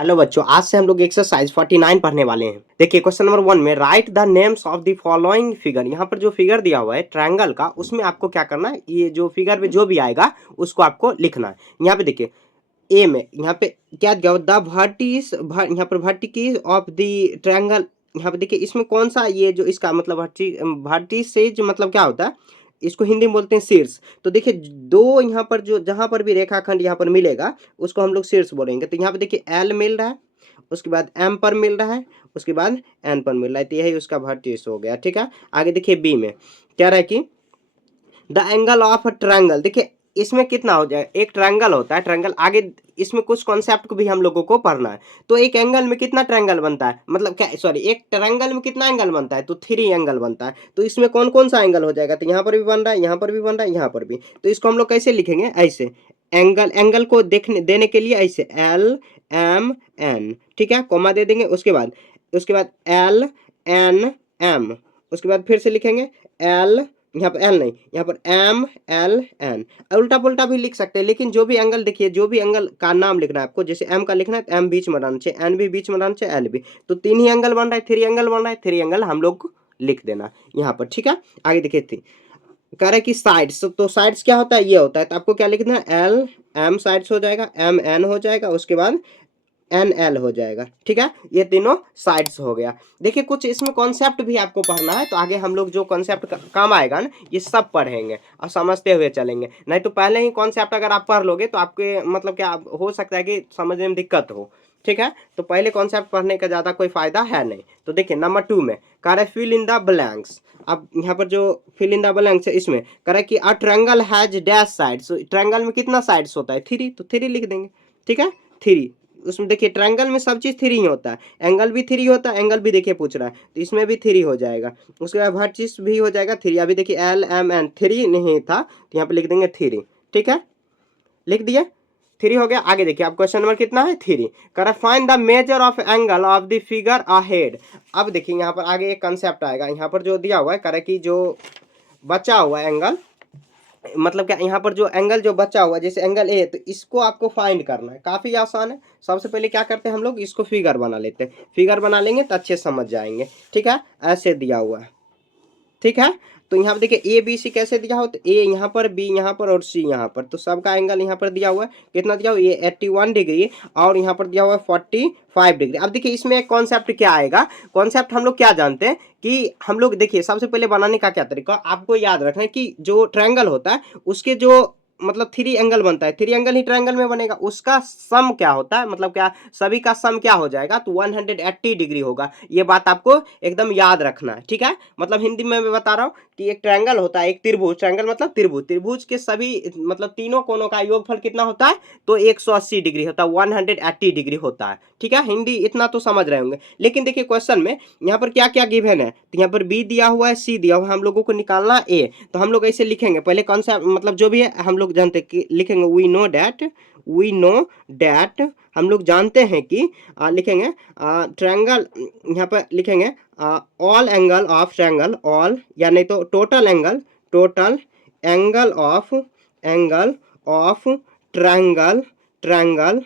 Hello बच्चों, आज से हम लोग एक्सरसाइज 49 पढ़ने वाले हैं। देखिए क्वेश्चन नंबर 1 में right the names of the following figure. यहाँ पर जो फिगर दिया हुआ है ट्रायंगल का, उसमें आपको क्या करना है, ये जो फिगर में जो भी आएगा उसको आपको लिखना है। यहाँ पे देखिए ए में यहाँ पे क्या दिया हुआ, द वर्टिस, यहाँ पर वर्टिस ऑफ द ट्रायंगल। यहाँ पे देखिए इसमें कौन सा, ये जो इसका मतलब वर्टिसेज मतलब क्या होता है, इसको हिंदी में बोलते हैं शीर्ष। तो देखिए दो यहाँ पर जो जहां पर भी रेखाखंड यहाँ पर मिलेगा उसको हम लोग शीर्ष बोलेंगे। तो यहाँ पे देखिए एल मिल रहा है, उसके बाद एम पर मिल रहा है, उसके बाद एन पर मिल रहा है, तो यही उसका वर्टिस हो गया। ठीक है, आगे देखिए बी में क्या रहा है कि the angle of a triangle. देखिए इसमें कितना हो जाए, एक ट्रायंगल होता है, ट्रायंगल आगे इसमें कुछ कॉन्सेप्ट को भी हम लोगों को पढ़ना है। तो एक एंगल में कितना ट्रायंगल बनता है, मतलब क्या, सॉरी, एक ट्रायंगल में कितना एंगल बनता है, तो 3 एंगल बनता है। तो इसमें कौन कौन सा एंगल हो जाएगा, तो यहाँ पर भी बन रहा है, यहाँ पर भी बन रहा है, यहाँ पर भी। तो इसको हम लोग कैसे लिखेंगे, ऐसे एंगल, एंगल को देखने देने के लिए ऐसे एल एम एन, ठीक है, कोमा दे देंगे। उसके बाद एल एन एम, उसके बाद फिर से लिखेंगे एल, यहाँ पर एल नहीं, यहाँ पर एम एल एन। उल्टा पुल्टा भी लिख सकते हैं, लेकिन जो भी एंगल, देखिए जो भी एंगल का नाम लिखना है आपको, जैसे एम का लिखना है तो एम बीच में रहना चाहिए, एन भी बीच में रहना चाहिए, एल भी। तो 3 ही एंगल बन रहा है, 3 एंगल बन रहा है, 3 एंगल हम लोग को लिख देना यहाँ पर। ठीक है, आगे देखिए कह रहा है कि साइड्स, तो साइड्स क्या होता है, ये होता है, तो आपको क्या लिखना है, एल एम साइड्स हो जाएगा, एम एन हो जाएगा, उसके बाद एन एल हो जाएगा। ठीक है, ये तीनों साइड्स हो गया। देखिए कुछ इसमें कॉन्सेप्ट भी आपको पढ़ना है, तो आगे हम लोग जो कॉन्सेप्ट काम आएगा ना, ये सब पढ़ेंगे और समझते हुए चलेंगे। नहीं तो पहले ही कॉन्सेप्ट अगर आप पढ़ लोगे तो आपके मतलब क्या हो सकता है कि समझने में दिक्कत हो। ठीक है, तो पहले कॉन्सेप्ट पढ़ने का ज़्यादा कोई फायदा है नहीं। तो देखिए नंबर 2 में कह रहा है फिल इन द ब्लैंक्स। अब यहाँ पर जो फिल इन द ब्लैंक्स है, इसमें कह रहा है कि a triangle has dash sides. Triangle में कितना साइड्स होता है, 3, तो 3 लिख देंगे। ठीक है, 3। उसमें देखिए ट्रायंगल में सब चीज़ 3 ही होता है, एंगल भी 3 होता है, एंगल भी देखिए पूछ रहा है तो इसमें भी 3 हो जाएगा। उसके बाद वर्टिस भी हो जाएगा 3। अभी देखिए एल एम एन 3 नहीं था, तो यहाँ पे लिख देंगे 3। ठीक है, लिख दिया, 3 हो गया। आगे देखिए अब क्वेश्चन नंबर कितना है, 3। कर find the measure of angle of the figure ahead. अब देखिए यहाँ पर आगे एक कंसेप्ट आएगा, यहाँ पर जो दिया हुआ है करे कि जो बचा हुआ एंगल, मतलब क्या, यहाँ पर जो एंगल जो बचा हुआ है, जैसे एंगल ए, तो इसको आपको फाइंड करना है। काफ़ी आसान है। सबसे पहले क्या करते हैं हम लोग, इसको फिगर बना लेते हैं। फिगर बना लेंगे तो अच्छे समझ जाएंगे। ठीक है, ऐसे दिया हुआ है। ठीक है, तो यहाँ पर देखिए ए बी सी कैसे दिया हो, तो ए यहाँ पर, बी यहाँ पर और सी यहाँ पर, तो सबका एंगल यहाँ पर दिया हुआ है। कितना दिया हुआ, ये 81 डिग्री, और यहाँ पर दिया हुआ है 45 डिग्री। अब देखिए इसमें एक कॉन्सेप्ट क्या आएगा, कॉन्सेप्ट हम लोग क्या जानते हैं कि हम लोग देखिए सबसे पहले बनाने का क्या तरीका, आपको याद रखना है कि जो ट्रायंगल होता है उसके जो मतलब 3 एंगल बनता है, 3 एंगल ही ट्रायंगल में बनेगा, उसका सम क्या होता है, मतलब क्या सभी का सम क्या हो जाएगा, तो 180 डिग्री होगा। ये बात आपको एकदम याद रखना है। ठीक है, मतलब हिंदी में मैं बता रहा हूँ कि एक ट्रायंगल होता है, एक त्रिभुज, ट्रायंगल मतलब त्रिभुज, त्रिभुज के सभी मतलब तीनों कोनों का योगफल कितना होता है, तो 180 डिग्री होता है, 180 डिग्री होता है। ठीक है, हिंदी इतना तो समझ रहे होंगे। लेकिन देखिए क्वेश्चन में यहाँ पर क्या क्या गिवन है, तो यहाँ पर बी दिया हुआ है, सी दिया हुआ है, हम लोगों को निकालना ए। तो हम लोग ऐसे लिखेंगे, पहले कौन सा मतलब जो भी है हम लोग जानते कि लिखेंगे वी नो डैट, हम लोग जानते हैं कि लिखेंगे ट्रायंगल, यहाँ पर लिखेंगे all angle of triangle, all या नहीं तो total angle of triangle triangle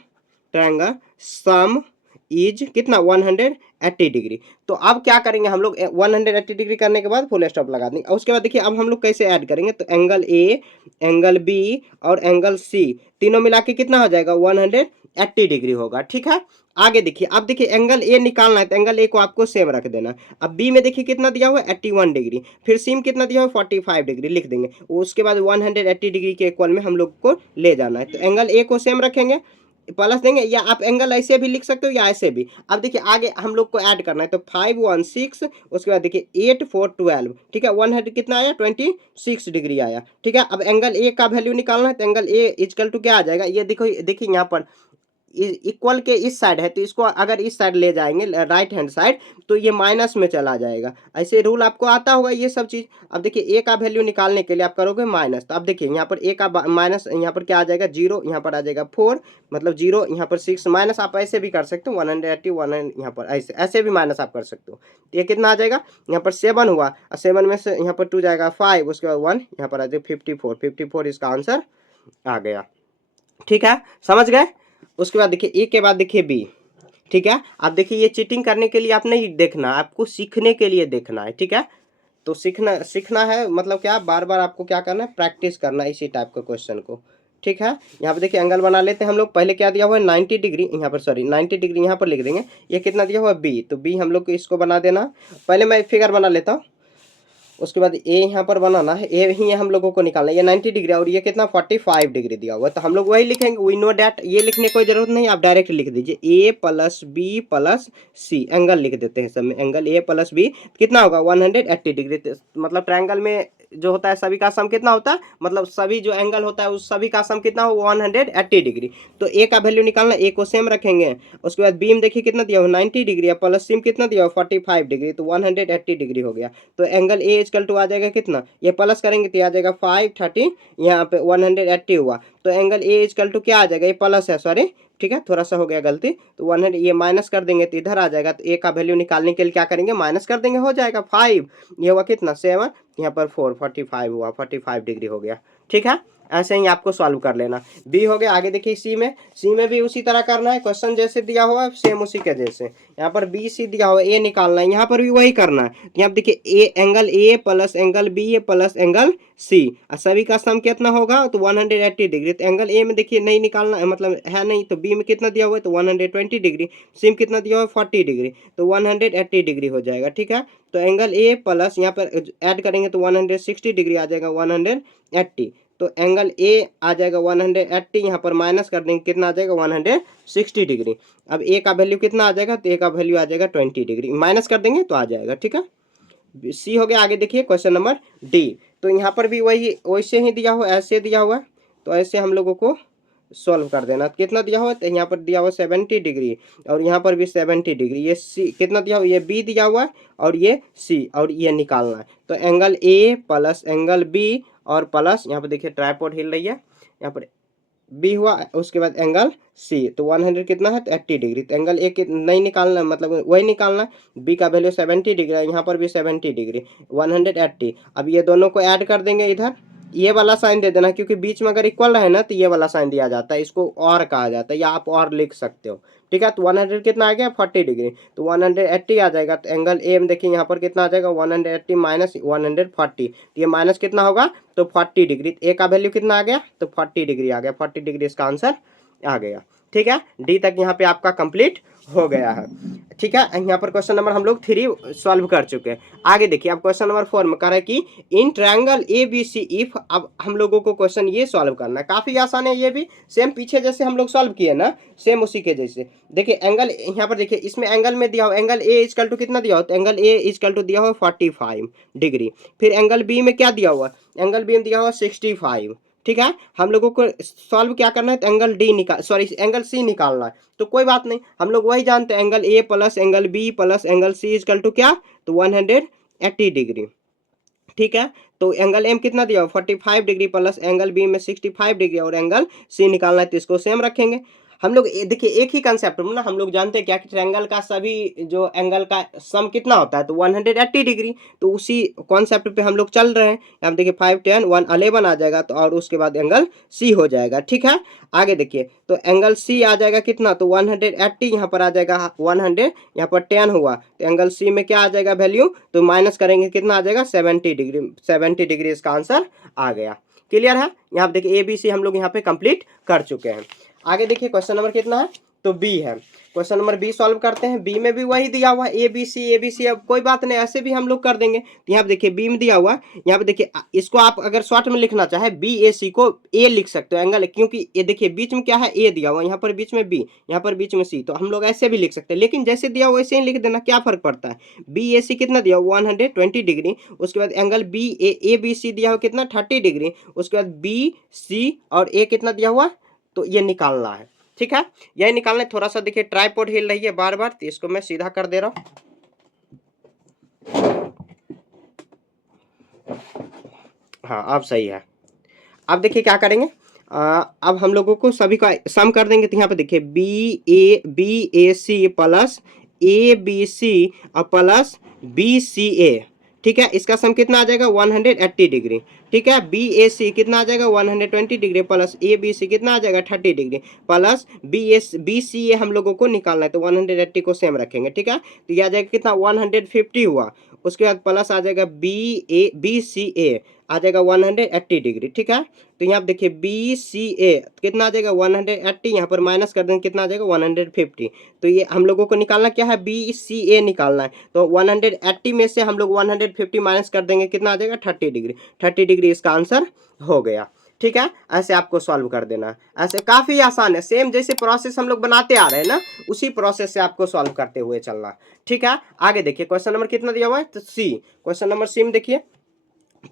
triangle some is कितना 180 डिग्री। तो अब क्या करेंगे हम लोग, 180 डिग्री करने के बाद फुल स्टॉप लगा देंगे। उसके बाद देखिए अब हम लोग कैसे ऐड करेंगे, तो एंगल ए, एंगल बी और एंगल सी तीनों मिला के कितना हो जाएगा, 180 डिग्री होगा। ठीक है, आगे देखिए, अब देखिए एंगल ए निकालना है तो एंगल ए को आपको सेम रख देना। अब बी में देखिए कितना दिया हुआ है, 81 डिग्री, फिर सी में कितना दिया हुआ है, 45 डिग्री लिख देंगे। उसके बाद 180 डिग्री के इक्वल में हम लोग को ले जाना है, तो एंगल ए को सेम रखेंगे, प्लस देंगे, या आप एंगल ऐसे भी लिख सकते हो या ऐसे भी। अब देखिए आगे हम लोग को ऐड करना है, तो 5 1 6, उसके बाद देखिए 8 4 12। ठीक है, 100 कितना आया, 26 डिग्री आया। ठीक है, अब एंगल ए का वैल्यू निकालना है, तो एंगल ए इक्वल टू क्या आ जाएगा, ये देखो, देखिए यहाँ पर इक्वल के इस साइड है, तो इसको अगर इस साइड ले जाएंगे राइट हैंड साइड, तो ये माइनस में चला जाएगा। ऐसे रूल आपको आता होगा ये सब चीज़। अब देखिए ए का वैल्यू निकालने के लिए आप करोगे माइनस, तो अब देखिए यहाँ पर ए का माइनस, यहाँ पर क्या आ जाएगा 0, यहाँ पर आ जाएगा 4, मतलब 0, यहाँ पर 6 माइनस, आप ऐसे भी कर सकते हो 180 1, यहाँ पर ऐसे ऐसे भी माइनस आप कर सकते हो। तो ये कितना आ जाएगा, यहाँ पर 7 हुआ, और 7 में से यहाँ पर 2 जाएगा 5, उसके बाद 1 यहाँ पर आ जाएगा 54 इसका आंसर आ गया। ठीक है, समझ गए। उसके बाद देखिए ए के बाद देखिए बी, ठीक है। अब देखिए ये चीटिंग करने के लिए आप नहीं देखना, आपको सीखने के लिए देखना है, ठीक है। तो सीखना सीखना है मतलब क्या, बार बार आपको क्या करना है, प्रैक्टिस करना है इसी टाइप के क्वेश्चन को, ठीक है। यहाँ पे देखिए एंगल बना लेते हैं हम लोग। पहले क्या दिया हुआ है 90 डिग्री, यहाँ पर सॉरी 90 डिग्री यहाँ पर लिख देंगे। ये कितना दिया हुआ है बी, तो बी हम लोग को इसको बना देना। पहले मैं फिगर बना लेता हूँ, उसके बाद ए यहाँ पर बनाना है, ए ही हम लोगों को निकालना है। ये 90 डिग्री और ये कितना 45 डिग्री दिया हुआ है, तो हम लोग वही लिखेंगे। वी नो डैट, ये लिखने की कोई जरूरत नहीं, आप डायरेक्ट लिख दीजिए ए प्लस बी प्लस सी। एंगल लिख देते हैं सब में, एंगल ए प्लस बी कितना होगा 180 डिग्री। मतलब ट्रायंगल में जो होता है सभी का सम कितना होता है, मतलब सभी जो एंगल होता है उस सभी का सम कितना हो 180 डिग्री। तो ए का वैल्यू निकालना, ए को सेम रखेंगे। उसके बाद बीम देखिए कितना दिया हो 90 डिग्री है, प्लस सीम कितना दिया हो 45 डिग्री, तो 180 डिग्री हो गया। तो एंगल ए इक्वल टू आ जाएगा कितना, ये प्लस करेंगे तो आ जाएगा 530, यहाँ पे 180 हुआ। तो एंगल ए इक्वल टू क्या आ जाएगा, ये प्लस है सॉरी, ठीक है थोड़ा सा हो गया गलती। तो 100 ये माइनस कर देंगे तो इधर आ जाएगा। तो ए का वैल्यू निकालने के लिए क्या करेंगे, माइनस कर देंगे, हो जाएगा 5। ये हुआ कितना 7, यहाँ पर 4, 45 हुआ, 45 डिग्री हो गया, ठीक है। ऐसे ही आपको सॉल्व कर लेना। बी हो गया। आगे देखिए सी में भी उसी तरह करना है, क्वेश्चन जैसे दिया हुआ है सेम उसी के जैसे। यहाँ पर बी सी दिया हुआ है, ए निकालना है, यहाँ पर भी वही करना है। तो यहाँ पर देखिए A angle A plus angle B A plus angle C, सभी का सम कितना होगा तो 180 डिग्री। तो एंगल ए में देखिए नहीं निकालना है, मतलब है नहीं, तो बी में कितना दिया हुआ है तो 120 डिग्री, सी में कितना दिया हुआ है 40 डिग्री, तो 180 डिग्री हो जाएगा, ठीक है। तो एंगल ए प्लस यहाँ पर ऐड करेंगे तो 160 डिग्री आ जाएगा 180। तो एंगल ए आ जाएगा 180, यहाँ पर माइनस कर देंगे कितना आ जाएगा 160 डिग्री। अब ए का वैल्यू कितना आ जाएगा, तो ए का वैल्यू आ जाएगा 20 डिग्री, माइनस कर देंगे तो आ जाएगा, ठीक है। सी हो गया। आगे देखिए क्वेश्चन नंबर डी। तो यहाँ पर भी वही वैसे ही दिया हुआ, ऐसे दिया हुआ है, तो ऐसे हम लोगों को सॉल्व कर देना। कितना दिया हुआ है, तो यहाँ पर दिया हुआ 70 डिग्री और यहाँ पर भी 70 डिग्री। ये सी कितना दिया हुआ, ये बी दिया हुआ है और ये सी, और ये निकालना है। तो angle A plus angle B और प्लस यहाँ पर देखिए ट्राइपॉड हिल रही है, यहाँ पर बी हुआ, उसके बाद एंगल सी, तो 100 कितना है तो 80 डिग्री। तो एंगल ए नहीं निकालना, मतलब वही निकालना, बी का वैल्यू 70 डिग्री है, यहाँ पर भी 70 डिग्री 180। अब ये दोनों को ऐड कर देंगे, इधर ये वाला साइन दे देना, क्योंकि बीच में अगर इक्वल रहे ना तो ये वाला साइन दिया जाता है, इसको और कहा जाता है, या आप और लिख सकते हो, ठीक है। तो 100 कितना आ गया 40 डिग्री, तो 180 आ जाएगा। तो एंगल ए में देखिए यहाँ पर कितना आ जाएगा 180 माइनस 140, तो ये माइनस कितना होगा तो 40 डिग्री। ए का वैल्यू कितना आ गया तो 40 डिग्री आ गया, 40 डिग्री इसका आंसर आ गया, ठीक है। डी तक यहाँ पे आपका कंप्लीट हो गया है, ठीक है। यहाँ पर क्वेश्चन नंबर हम लोग 3 सॉल्व कर चुके हैं। आगे देखिए अब क्वेश्चन नंबर 4 में कह रहा है कि in triangle A B C if, अब हम लोगों को क्वेश्चन ये सॉल्व करना है, काफी आसान है ये भी, सेम पीछे जैसे हम लोग सॉल्व किए ना, सेम उसी के जैसे। देखिए एंगल यहाँ पर देखिए, इसमें एंगल में दिया हो एंगल ए इक्वल टू कितना दिया हो, तो एंगल ए इक्वल टू दिया हो 45 डिग्री। फिर एंगल बी में क्या दिया हुआ, एंगल बी में दिया हुआ 65, ठीक है। हम लोगों को सॉल्व क्या करना है तो एंगल डी निकाल सॉरी एंगल सी निकालना है। तो कोई बात नहीं, हम लोग वही जानते हैं, angle A plus angle B plus angle C equal to क्या तो 180 डिग्री, ठीक है। तो एंगल एम कितना दिया 45 डिग्री प्लस एंगल बी में 65 डिग्री और एंगल सी निकालना है, तो इसको सेम रखेंगे हम लोग। देखिए एक ही कंसेप्ट में ना हम लोग जानते हैं क्या कि ट्रायंगल का सभी जो एंगल का सम कितना होता है तो 180 डिग्री, तो उसी कॉन्सेप्ट पे हम लोग चल रहे हैं। अब देखिए 5 10 111 आ जाएगा, तो और उसके बाद एंगल सी हो जाएगा, ठीक है। आगे देखिए तो एंगल सी आ जाएगा कितना तो 180, यहाँ पर आ जाएगा 100, यहाँ पर 10 हुआ, तो एंगल सी में क्या आ जाएगा वैल्यू तो माइनस करेंगे कितना आ जाएगा 70 डिग्री, 70 डिग्री इसका आंसर आ गया। क्लियर है। यहाँ पे देखिए ए बी सी हम लोग यहाँ पे कंप्लीट कर चुके हैं। आगे देखिए क्वेश्चन नंबर कितना है तो बी है। क्वेश्चन नंबर बी सॉल्व करते हैं। बी में भी वही दिया हुआ है ए बी सी, अब कोई बात नहीं ऐसे भी हम लोग कर देंगे। तो यहाँ पे देखिए बी में दिया हुआ, यहाँ पे देखिए इसको आप अगर शॉर्ट में लिखना चाहे बी ए सी को ए लिख सकते हो एंगल, क्योंकि ये देखिए बीच में क्या है ए दिया हुआ, यहाँ पर बीच में बी, यहाँ पर बीच में सी, तो हम लोग ऐसे भी लिख सकते हैं, लेकिन जैसे दिया हुआ वैसे ही लिख देना, क्या फर्क पड़ता है। बी ए सी कितना दिया हुआ 120 डिग्री, उसके बाद angle B A B C दिया हुआ कितना 30 डिग्री, उसके बाद बी सी और ए कितना दिया हुआ, तो ये निकालना है, ठीक है। यही निकालना है। थोड़ा सा देखिए ट्राइपॉड हिल रही है बार बार, तो इसको मैं सीधा कर दे रहा हूं। हाँ अब सही है। अब देखिए क्या करेंगे, अब हम लोगों को सभी का सम कर देंगे। तो यहाँ पे देखिए B A C plus A B C plus B C A, ठीक है। इसका सम कितना आ जाएगा 180 डिग्री, ठीक है। बी ए सी कितना आ जाएगा 120 degree plus A B C कितना आ जाएगा 30 degree plus B C A हम लोगों को निकालना है तो 180 को सेम रखेंगे। ठीक है, तो ये आ जाएगा कितना 150 हुआ। उसके बाद प्लस आ जाएगा बी सी ए आ जाएगा 180 डिग्री। ठीक है, तो यहाँ पे देखिए बी सी ए कितना आ जाएगा 180, यहाँ पर माइनस कर देंगे कितना आ जाएगा 150। तो ये हम लोगों को निकालना क्या है बी सी ए निकालना है। तो 180 में से हम लोग 150 माइनस कर देंगे कितना आ जाएगा 30 डिग्री। 30 डिग्री इसका आंसर हो गया। ठीक है, ऐसे आपको सॉल्व कर देना है। ऐसे काफी आसान है, सेम जैसे प्रोसेस हम लोग बनाते आ रहे हैं ना उसी प्रोसेस से आपको सॉल्व करते हुए चलना। ठीक है, आगे देखिए क्वेश्चन नंबर कितना दिया हुआ है तो सी। क्वेश्चन नंबर सी में देखिए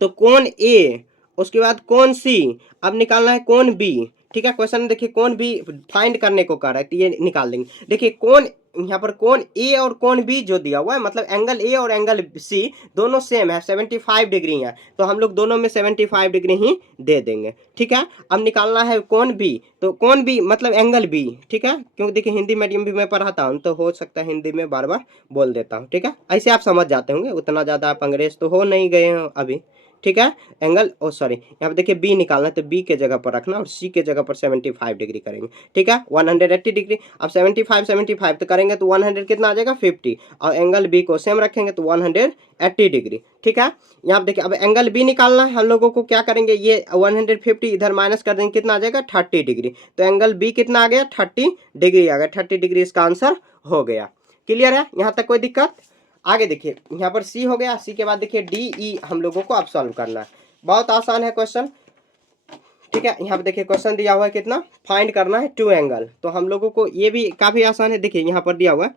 तो कोण ए उसके बाद कोण सी, अब निकालना है कोण बी। ठीक है, क्वेश्चन में देखिए कोण बी फाइंड करने को कह रहा है तो ये निकाल देंगे। देखिए कोण यहाँ पर कोण ए और कोण बी जो दिया हुआ है मतलब एंगल ए और एंगल सी दोनों सेम है 75 डिग्री है तो हम लोग दोनों में 75 डिग्री ही दे देंगे। ठीक है, अब निकालना है कोण बी, तो कोण बी मतलब एंगल बी। ठीक है, क्योंकि देखिए हिंदी मीडियम भी मैं पढ़ाता हूँ तो हो सकता है हिंदी में बार बार बोल देता हूँ। ठीक है, ऐसे आप समझ जाते होंगे, उतना ज़्यादा आप अंग्रेज तो हो नहीं गए हो अभी। ठीक है, एंगल ओ सॉरी यहाँ पे देखिए बी निकालना है तो बी के जगह पर रखना और सी के जगह पर 75 डिग्री करेंगे। ठीक है, 180 डिग्री। अब 75 तो करेंगे तो 100 कितना आ जाएगा 50 और एंगल बी को सेम रखेंगे तो 180 डिग्री। ठीक है, यहाँ पे देखिए अब एंगल बी निकालना है हम लोगों को क्या करेंगे ये 150 इधर माइनस कर देंगे कितना आ जाएगा 30 डिग्री। तो एंगल बी कितना आ गया 30 डिग्री आ गया। 30 डिग्री इसका आंसर हो गया। क्लियर है, यहाँ तक कोई दिक्कत? आगे देखिए यहाँ पर सी हो गया, सी के बाद देखिए डी ई हम लोगों को अब सॉल्व करना है। बहुत आसान है क्वेश्चन। ठीक है, यहाँ पे देखिए क्वेश्चन दिया हुआ है कितना फाइंड करना है टू एंगल, तो हम लोगों को ये भी काफ़ी आसान है। देखिए यहाँ पर दिया हुआ है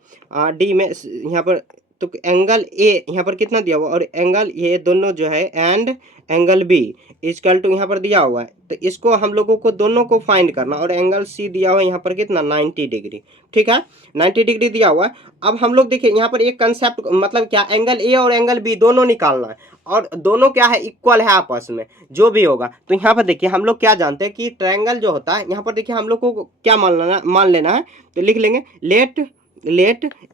डी में यहाँ पर तो एंगल ए यहाँ पर कितना दिया हुआ और एंगल ये दोनों जो है and angle B is equal to यहाँ पर दिया हुआ है तो इसको हम लोगों को दोनों को फाइंड करना और एंगल सी दिया हुआ है यहाँ पर कितना 90 डिग्री। ठीक है, 90 डिग्री दिया हुआ है। अब हम लोग देखिए यहाँ पर एक कंसेप्ट मतलब क्या एंगल ए और एंगल बी दोनों निकालना है और दोनों क्या है इक्वल है आपस में जो भी होगा। तो यहाँ पर देखिए हम लोग क्या जानते हैं कि ट्रायंगल जो होता है यहाँ पर देखिए हम लोग को क्या मान लेना है तो लिख लेंगे let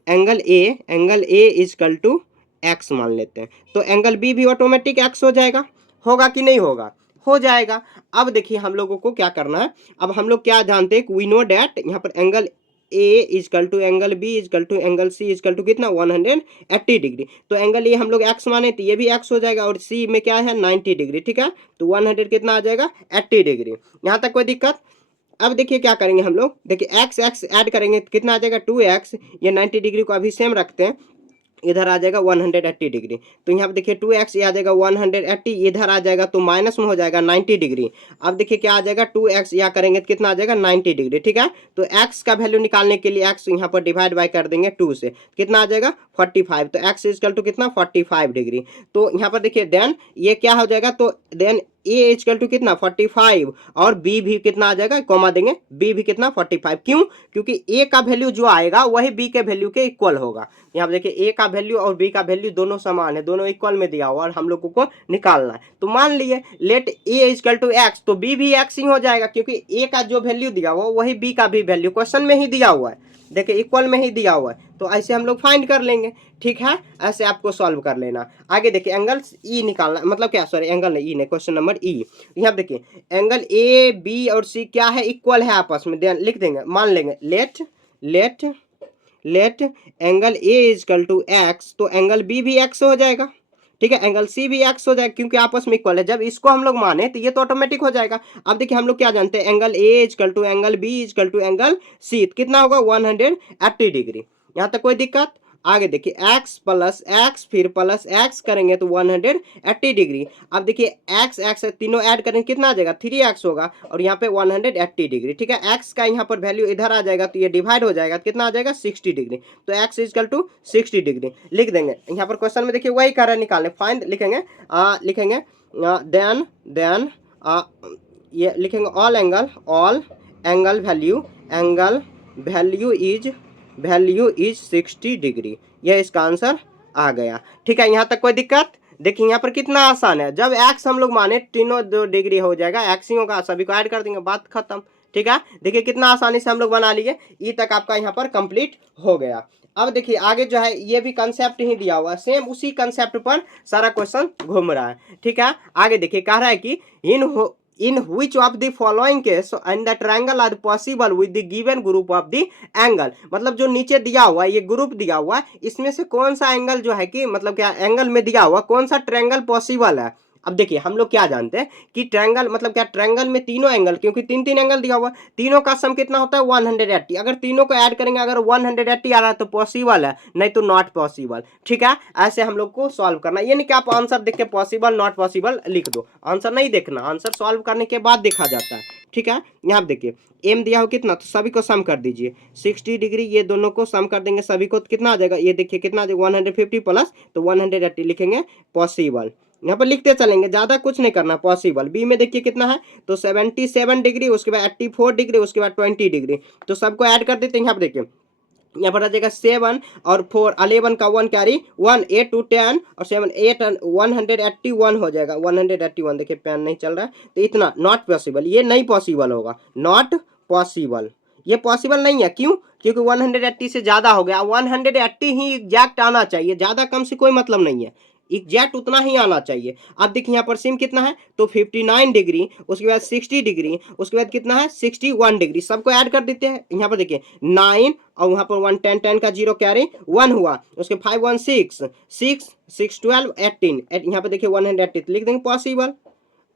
angle A equal to X मान लेते हैं तो एंगल बी भी ऑटोमेटिक एक्स हो जाएगा। होगा कि नहीं होगा? हो जाएगा। अब देखिए हम लोगों को क्या करना है, अब हम लोग क्या जानते हैं वी नो डैट यहाँ पर angle A equal to angle B is equal to angle C equal to कितना 180 डिग्री। तो एंगल ए हम लोग एक्स माने तो ये भी एक्स हो जाएगा और सी में क्या है 90 डिग्री। ठीक है, तो 100 कितना आ जाएगा 80 डिग्री। यहाँ तक कोई दिक्कत? अब देखिए क्या करेंगे हम लोग, देखिए एक्स एक्स ऐड करेंगे तो कितना आ जाएगा 2x, ये 90 डिग्री को अभी सेम रखते हैं, इधर आ जाएगा 180 डिग्री। तो यहाँ पे देखिए 2x ये आ जाएगा 180, इधर आ जाएगा तो माइनस में हो जाएगा 90 डिग्री। अब देखिए क्या आ जाएगा 2x या करेंगे तो कितना आ जाएगा 90 डिग्री। ठीक है, तो x का वैल्यू निकालने के लिए x यहाँ पर डिवाइड बाय कर देंगे 2 से, कितना आ जाएगा 45। तो x इजकल टू कितना 45 डिग्री। तो यहाँ पर देखिए देन ये क्या हो जाएगा तो देन ए इजकल टू कितना 45 और बी भी कितना आ जाएगा कॉमा देंगे बी भी कितना 45। क्यों? क्योंकि ए का वैल्यू जो आएगा वही बी के वैल्यू के इक्वल होगा। यहाँ पे देखिए ए का वैल्यू और बी का वैल्यू दोनों समान है, दोनों इक्वल में दिया हुआ और हम लोगों को निकालना है। तो मान लिए let A equal to X तो बी भी एक्स ही हो जाएगा क्योंकि ए का जो वैल्यू दिया हुआ वही बी का भी वैल्यू क्वेश्चन में ही दिया हुआ है, देखिए इक्वल में ही दिया हुआ है। तो ऐसे हम लोग फाइंड कर लेंगे। ठीक है, ऐसे आपको सॉल्व कर लेना। आगे देखिए एंगल ई निकालना मतलब क्या सॉरी एंगल ई नहीं क्वेश्चन नंबर ई। यहाँ देखिए एंगल ए बी और सी क्या है इक्वल है आपस में, लिख देंगे मान लेंगे let angle A equal to X तो एंगल बी भी एक्स हो जाएगा। ठीक है, एंगल सी भी एक्स हो जाएगा क्योंकि आपस में इक्वल है। जब इसको हम लोग माने तो ये तो ऑटोमेटिक हो जाएगा। अब देखिए हम लोग क्या जानते हैं angle A equal to angle B is equal to angle C कितना होगा 180 डिग्री। यहाँ तक कोई दिक्कत? आगे देखिए x प्लस एक्स फिर प्लस एक्स करेंगे तो 180 डिग्री। अब देखिए x x तीनों ऐड करेंगे कितना आ जाएगा 3x होगा और यहाँ पे 180 डिग्री। ठीक है, x का यहाँ पर वैल्यू इधर आ जाएगा तो ये डिवाइड हो जाएगा कितना आ जाएगा 60 डिग्री। तो x इजकल टू 60 डिग्री लिख देंगे। यहाँ पर क्वेश्चन में देखिए वही कह रहा है निकालने, फाइंड लिखेंगे देन ये लिखेंगे all angle value is 60 degree. यह इसका आंसर आ गया। ठीक है, यहाँ तक कोई दिक्कत? देखिए यहाँ पर कितना आसान है, जब एक्स हम लोग माने तीनों 2 डिग्री हो जाएगा, एक्स ही होगा, सभी को ऐड कर देंगे, बात खत्म। ठीक है। देखिए कितना आसानी से हम लोग बना लिए, ई तक आपका यहाँ पर कंप्लीट हो गया। अब देखिए आगे जो है ये भी कंसेप्ट ही दिया हुआ है, सेम उसी कंसेप्ट पर सारा क्वेश्चन घूम रहा है, ठीक है। आगे देखिए कह रहा है कि इन which of the following case and the triangle are possible with the given group of the angle, मतलब जो नीचे दिया हुआ है ये ग्रुप दिया हुआ है, इसमें से कौन सा एंगल जो है कि मतलब क्या एंगल में दिया हुआ कौन सा ट्रायंगल पॉसिबल है। अब देखिए हम लोग क्या जानते हैं कि ट्रायंगल मतलब क्या, ट्रायंगल में तीनों एंगल, क्योंकि तीन तीन एंगल दिया हुआ है, तीनों का सम कितना होता है 180, अगर तीनों को ऐड करेंगे अगर 180 आ रहा है तो पॉसिबल है, नहीं तो नॉट पॉसिबल, ठीक है। ऐसे हम लोग को सॉल्व करना, ये नहीं कि आप आंसर देख के पॉसिबल नॉट पॉसिबल लिख दो, आंसर नहीं देखना, आंसर सॉल्व करने के बाद देखा जाता है, ठीक है। यहाँ देखिए एम दिया हो कितना, तो सभी को सम कर दीजिए 60 डिग्री, ये दोनों को सम कर देंगे सभी को, तो कितना आ जाएगा, ये देखिए कितना आ जाएगा 150 प्लस तो 180 लिखेंगे पॉसिबल, यहाँ पर लिखते चलेंगे, ज्यादा कुछ नहीं करना, पॉसिबल। बी में देखिए कितना है, तो 77 डिग्री, उसके बाद 84 डिग्री, उसके बाद 20 डिग्री, तो सबको ऐड कर देते हैं। यहाँ पर देखिए यहाँ पर आ जाएगा 7 और 4 11 का 1 कैरी 1 8 टू 10 और 7 8 181 हो जाएगा 181। देखिए पेन नहीं चल रहा है, तो इतना नॉट पॉसिबल, ये नहीं पॉसिबल होगा, नॉट पॉसिबल, ये पॉसिबल नहीं है। क्यों? क्योंकि 180 से ज्यादा हो गया, 180 ही एग्जैक्ट आना चाहिए, ज्यादा कम से कोई मतलब नहीं है, एग्जैक्ट उतना ही आना चाहिए। अब देखिए यहाँ पर सिम कितना है, तो 59 डिग्री, उसके बाद 60 डिग्री, उसके बाद कितना है 61 डिग्री, सबको ऐड कर देते हैं। यहाँ पर देखिए 9 और वहाँ पर 1 10 10 का 0 कैरी 1 हुआ, उसके 5 1 6 6 6 12 18, यहाँ पर देखिए 180 लिख देंगे पॉसिबल,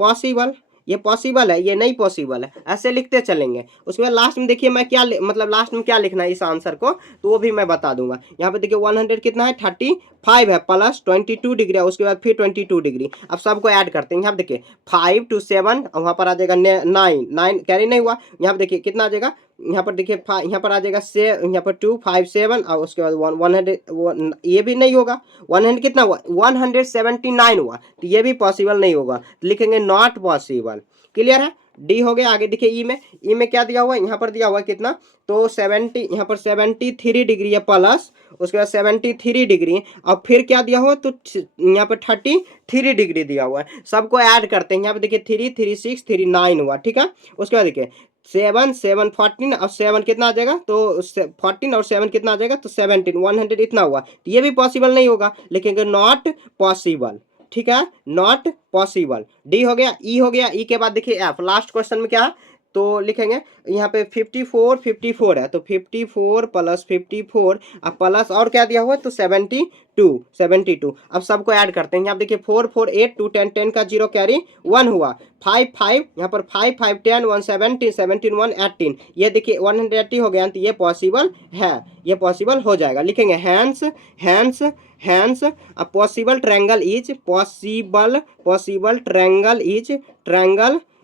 पॉसिबल, ये पॉसिबल है, ये नहीं पॉसिबल है, ऐसे लिखते चलेंगे। उसके बाद लास्ट में देखिए मैं क्या मतलब लास्ट में क्या लिखना है इस आंसर को, तो वो भी मैं बता दूंगा। यहाँ पे देखिए 100 कितना है 35 है प्लस 22 डिग्री है, उसके बाद फिर 22 डिग्री, अब सबको ऐड करते हैं। यहाँ पे देखिए 5 to 7 और वहाँ पर आ जाएगा 9 9 कैरी नहीं हुआ, यहाँ पे देखिए कितना आ जाएगा, यहाँ पर देखिए यहाँ पर आ जाएगा से, यहाँ पर 2 5 7 और उसके बाद 100 ये भी नहीं होगा, 100 कितना हुआ 179 हुआ, तो ये भी पॉसिबल नहीं होगा, तो लिखेंगे नॉट पॉसिबल। क्लियर है, डी हो गया। आगे देखिए ई में क्या दिया हुआ है, यहाँ पर दिया हुआ है कितना, तो 70, यहाँ पर 73 डिग्री है प्लस, उसके बाद 73 डिग्री और फिर क्या दिया हुआ, तो यहाँ पर 33 डिग्री दिया हुआ है, सबको ऐड करते हैं। यहाँ पे देखिए 3 3 6 3 9 हुआ, ठीक है। उसके बाद देखिए 7 7 14 और 7 कितना आ जाएगा, तो 14 और 7 कितना आ जाएगा, तो 17 100 इतना हुआ, तो ये भी पॉसिबल नहीं होगा, लिखेंगे नॉट पॉसिबल, ठीक है, नॉट पॉसिबल। डी हो गया। ई हो गया, ई के बाद देखिए एफ, लास्ट क्वेश्चन में क्या है, तो लिखेंगे यहाँ पे 54 54 है, तो 54 प्लस 54 अब प्लस और क्या दिया हुआ है, तो 72 अब सबको ऐड करते हैं। यहाँ देखिए 4 4 8 2 10 10 का 0 कैरी 1 हुआ, 5 5 यहाँ पर 5 5 10 1 17 17 1 18, ये देखिए 180 हो गया, तो ये पॉसिबल है, ये पॉसिबल हो जाएगा। लिखेंगे hence hence hence a possible triangle is possible triangle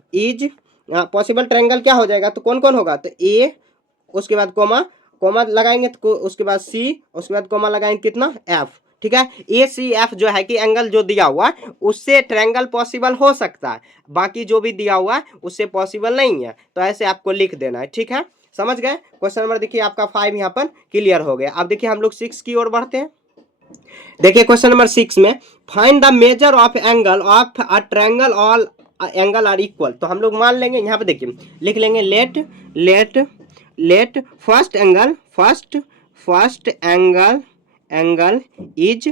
is possible triangle क्या हो जाएगा, तो कौन कौन होगा, तो ए, उसके बाद कोमा लगाएंगे, तो उसके बाद सी, उसके बाद कोमा लगाएंगे कितना एफ, ठीक है। ए सी एफ जो है कि एंगल जो दिया हुआ है उससे ट्रायंगल पॉसिबल हो सकता है, बाकी जो भी दिया हुआ है उससे पॉसिबल नहीं है, तो ऐसे आपको लिख देना है, ठीक है। समझ गए। क्वेश्चन नंबर देखिए आपका 5 यहाँ पर क्लियर हो गया। अब देखिए हम लोग 6 की ओर बढ़ते हैं। देखिए क्वेश्चन नंबर 6 में find the measure of angle of a triangle all angle are equal, तो हम लोग मान लेंगे, यहाँ पे देखिए लिख लेंगे let first angle is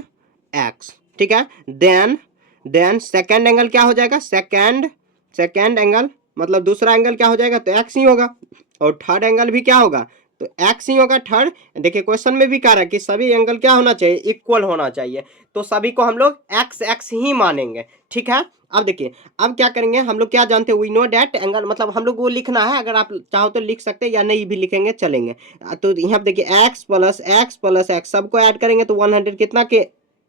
x, ठीक है। देन सेकेंड एंगल क्या हो जाएगा, सेकेंड एंगल मतलब दूसरा एंगल क्या हो जाएगा, तो एक्स ही होगा, और थर्ड एंगल भी क्या होगा, तो एक्स ही होगा थर्ड। देखिए क्वेश्चन में भी कह रहा है कि सभी एंगल क्या होना चाहिए, इक्वल होना चाहिए, तो सभी को हम लोग एक्स एक्स ही मानेंगे, ठीक है। अब देखिए अब क्या करेंगे, हम लोग क्या जानते हैं, वी नो डैट एंगल, मतलब हम लोग वो लिखना है, अगर आप चाहो तो लिख सकते हैं या नहीं भी लिखेंगे चलेंगे। तो यहाँ पे देखिए एक्स प्लस एक्स सबको ऐड करेंगे तो 100 कितना के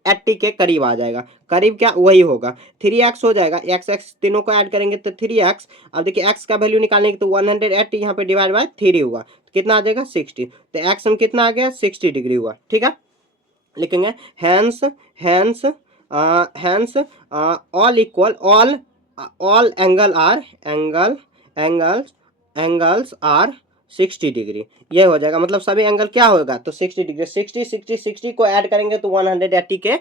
80 के करीब आ जाएगा, करीब क्या वही होगा, 3x हो जाएगा, एक्स एक्स तीनों को ऐड करेंगे तो 3x। अब देखिए x का वैल्यू निकालेंगे तो 180 यहाँ पे डिवाइड बाय 3 हुआ, तो कितना आ जाएगा 60, तो x हम कितना आ गया 60 डिग्री हुआ, ठीक है। लिखेंगे hence all equal all angles are 60 degree, ये हो जाएगा, मतलब सभी एंगल क्या होगा, तो 60 डिग्री, 60 60 60 को ऐड करेंगे तो 180 के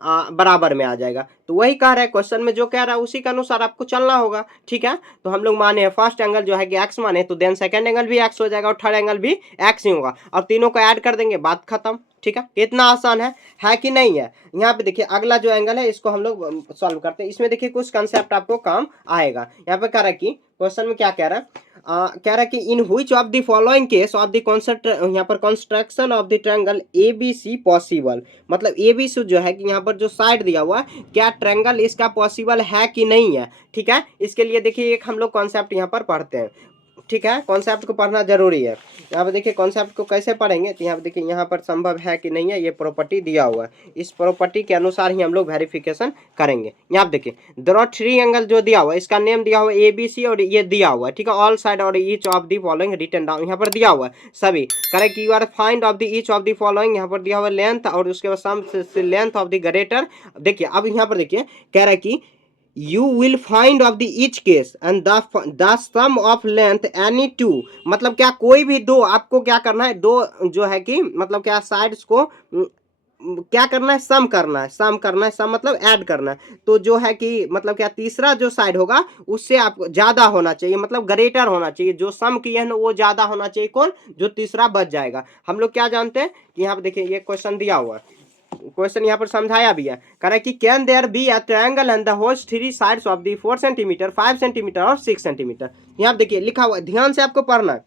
बराबर में आ जाएगा। तो वही कह रहा है क्वेश्चन में, जो कह रहा है उसी के अनुसार आपको चलना होगा। ठीक है, तो हम लोग माने फर्स्ट एंगल जो है कि एक्स माने, तो देन सेकंड एंगल भी एक्स हो जाएगा और थर्ड एंगल भी एक्स ही होगा, और तीनों को ऐड कर देंगे, बात खत्म। ठीक है, कितना आसान है कि नहीं है। यहाँ पे देखिए अगला जो एंगल है इसको हम लोग सॉल्व करते हैं। इसमें देखिए कुछ कंसेप्ट आपको काम आएगा। यहाँ पे कह रहा है कि क्वेश्चन में क्या कह रहा है, कह रहा है कि in which of the following case of the concept, यहाँ पर construction of the triangle A B C possible, मतलब ए बी सी जो है कि यहाँ पर जो साइड दिया हुआ है, क्या ट्रायंगल इसका पॉसिबल है कि नहीं है। ठीक है, इसके लिए देखिए एक हम लोग कॉन्सेप्ट यहाँ पर पढ़ते हैं। ठीक है, कॉन्सेप्ट को पढ़ना जरूरी है। यहाँ पे देखिए कॉन्सेप्ट को कैसे पढ़ेंगे, तो यहाँ पे देखिए यहाँ पर संभव है कि नहीं है, ये प्रॉपर्टी दिया हुआ है, इस प्रॉपर्टी के अनुसार ही हम लोग वेरिफिकेशन करेंगे। यहाँ पे देखिए देयर आर थ्री एंगल जो दिया हुआ है, इसका नेम दिया हुआ है ए बी सी, और ये दिया हुआ है। ठीक है, ऑल साइड और each of the following written down, यहाँ पर दिया हुआ है सभी। Correct, you are find of the each of the following, यहाँ पर दिया हुआ है लेंथ, और उसके बाद sum length of the greater. देखिए अब यहाँ पर देखिए कह रहा है कि you will find of the each case and the sum of length any two, मतलब क्या कोई भी दो आपको क्या करना है, दो जो है कि मतलब क्या साइड्स को क्या करना है, सम करना है, सम करना है, सम मतलब ऐड करना है। तो जो है कि मतलब क्या तीसरा जो साइड होगा उससे आपको ज्यादा होना चाहिए, मतलब ग्रेटर होना चाहिए, जो सम किए हैं ना वो ज्यादा होना चाहिए, कौन, जो तीसरा बच जाएगा। हम लोग क्या जानते हैं कि यहाँ पे देखिए ये क्वेश्चन दिया हुआ है, क्वेश्चन यहाँ पर समझाया भी है। कह रहा है कि can there be a triangle and the holes three sides of the 4 centimetre 5 centimetre और 6 सेंटीमीटर। यहाँ देखिए लिखा हुआ है, ध्यान से आपको पढ़ना है।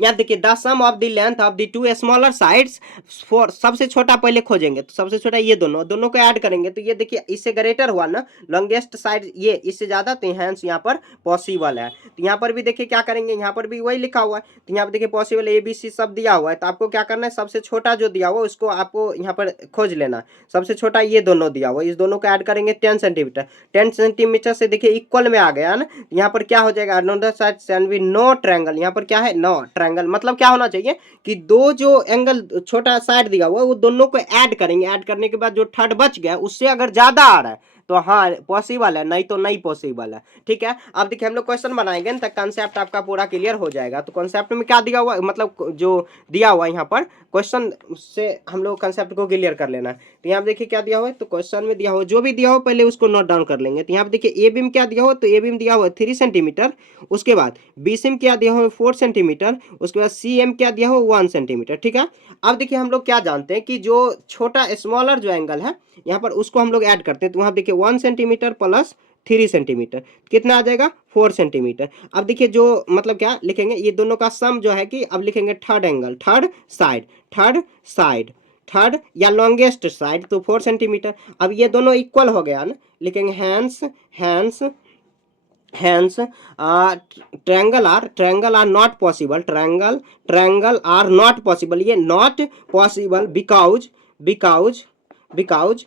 यहाँ देखिए the sum of the length of the two smaller sides for, सबसे छोटा पहले खोजेंगे, तो सबसे छोटा ये दोनों, दोनों को ऐड करेंगे, तो ये देखिए इससे ग्रेटर हुआ ना लॉन्गेस्ट साइड, ये इससे ज्यादा, तो हैंस यहाँ पर पॉसिबल है। तो यहाँ पर भी देखिए क्या करेंगे, यहाँ पर भी वही लिखा हुआ है, तो यहाँ पर देखिए पॉसिबल ए बी सी सब दिया हुआ है, तो आपको क्या करना है, सबसे छोटा जो दिया हुआ है उसको आपको यहाँ पर खोज लेना। सबसे छोटा ये दोनों दिया हुआ है, इस दोनों को ऐड करेंगे 10 सेंटीमीटर, 10 सेंटीमीटर से देखिए इक्वल में आ गया ना, यहाँ पर क्या हो जाएगा, another side can be no triangle, यहाँ पर क्या है, नो ट्रायंगल, मतलब क्या होना चाहिए कि दो जो एंगल छोटा साइड दिया हुआ है वो दोनों को ऐड करेंगे, ऐड करने के बाद जो थर्ड बच गया उससे अगर ज्यादा आ रहा है तो हाँ पॉसिबल है, नहीं तो नहीं पॉसिबल है। ठीक है, अब देखिए हम लोग क्वेश्चन बनाएंगे तब कंसेप्ट आपका पूरा क्लियर हो जाएगा। तो कंसेप्ट में क्या दिया हुआ, मतलब जो दिया हुआ है यहाँ पर क्वेश्चन से हम लोग कंसेप्ट को क्लियर कर लेना है। तो यहाँ देखिए क्या दिया हुआ है, तो क्वेश्चन में दिया हुआ जो भी दिया हो पहले उसको नोट डाउन कर लेंगे। तो यहाँ पे देखिए ए बीम क्या दिया हो, तो ए बीम दिया हुआ है 3 सेंटीमीटर, उसके बाद बी सीम क्या दिया हो 4 सेंटीमीटर, उसके बाद सी एम क्या दिया हो 1 सेंटीमीटर। ठीक है, अब देखिए हम लोग क्या जानते हैं कि जो छोटा स्मॉलर जो एंगल है यहाँ पर उसको हम लोग ऐड करते हैं, तो वहाँ देखिए 1 सेंटीमीटर प्लस 3 सेंटीमीटर कितना आ जाएगा 4 सेंटीमीटर। अब देखिए जो मतलब क्या लिखेंगे, ये दोनों का सम जो है कि अब लिखेंगे third angle, third side, third side, third या लॉन्गेस्ट साइड, तो 4 सेंटीमीटर। अब ये दोनों इक्वल हो गया ना, लिखेंगे hence hence hence triangle are not possible, triangle are not possible, ये not possible because because because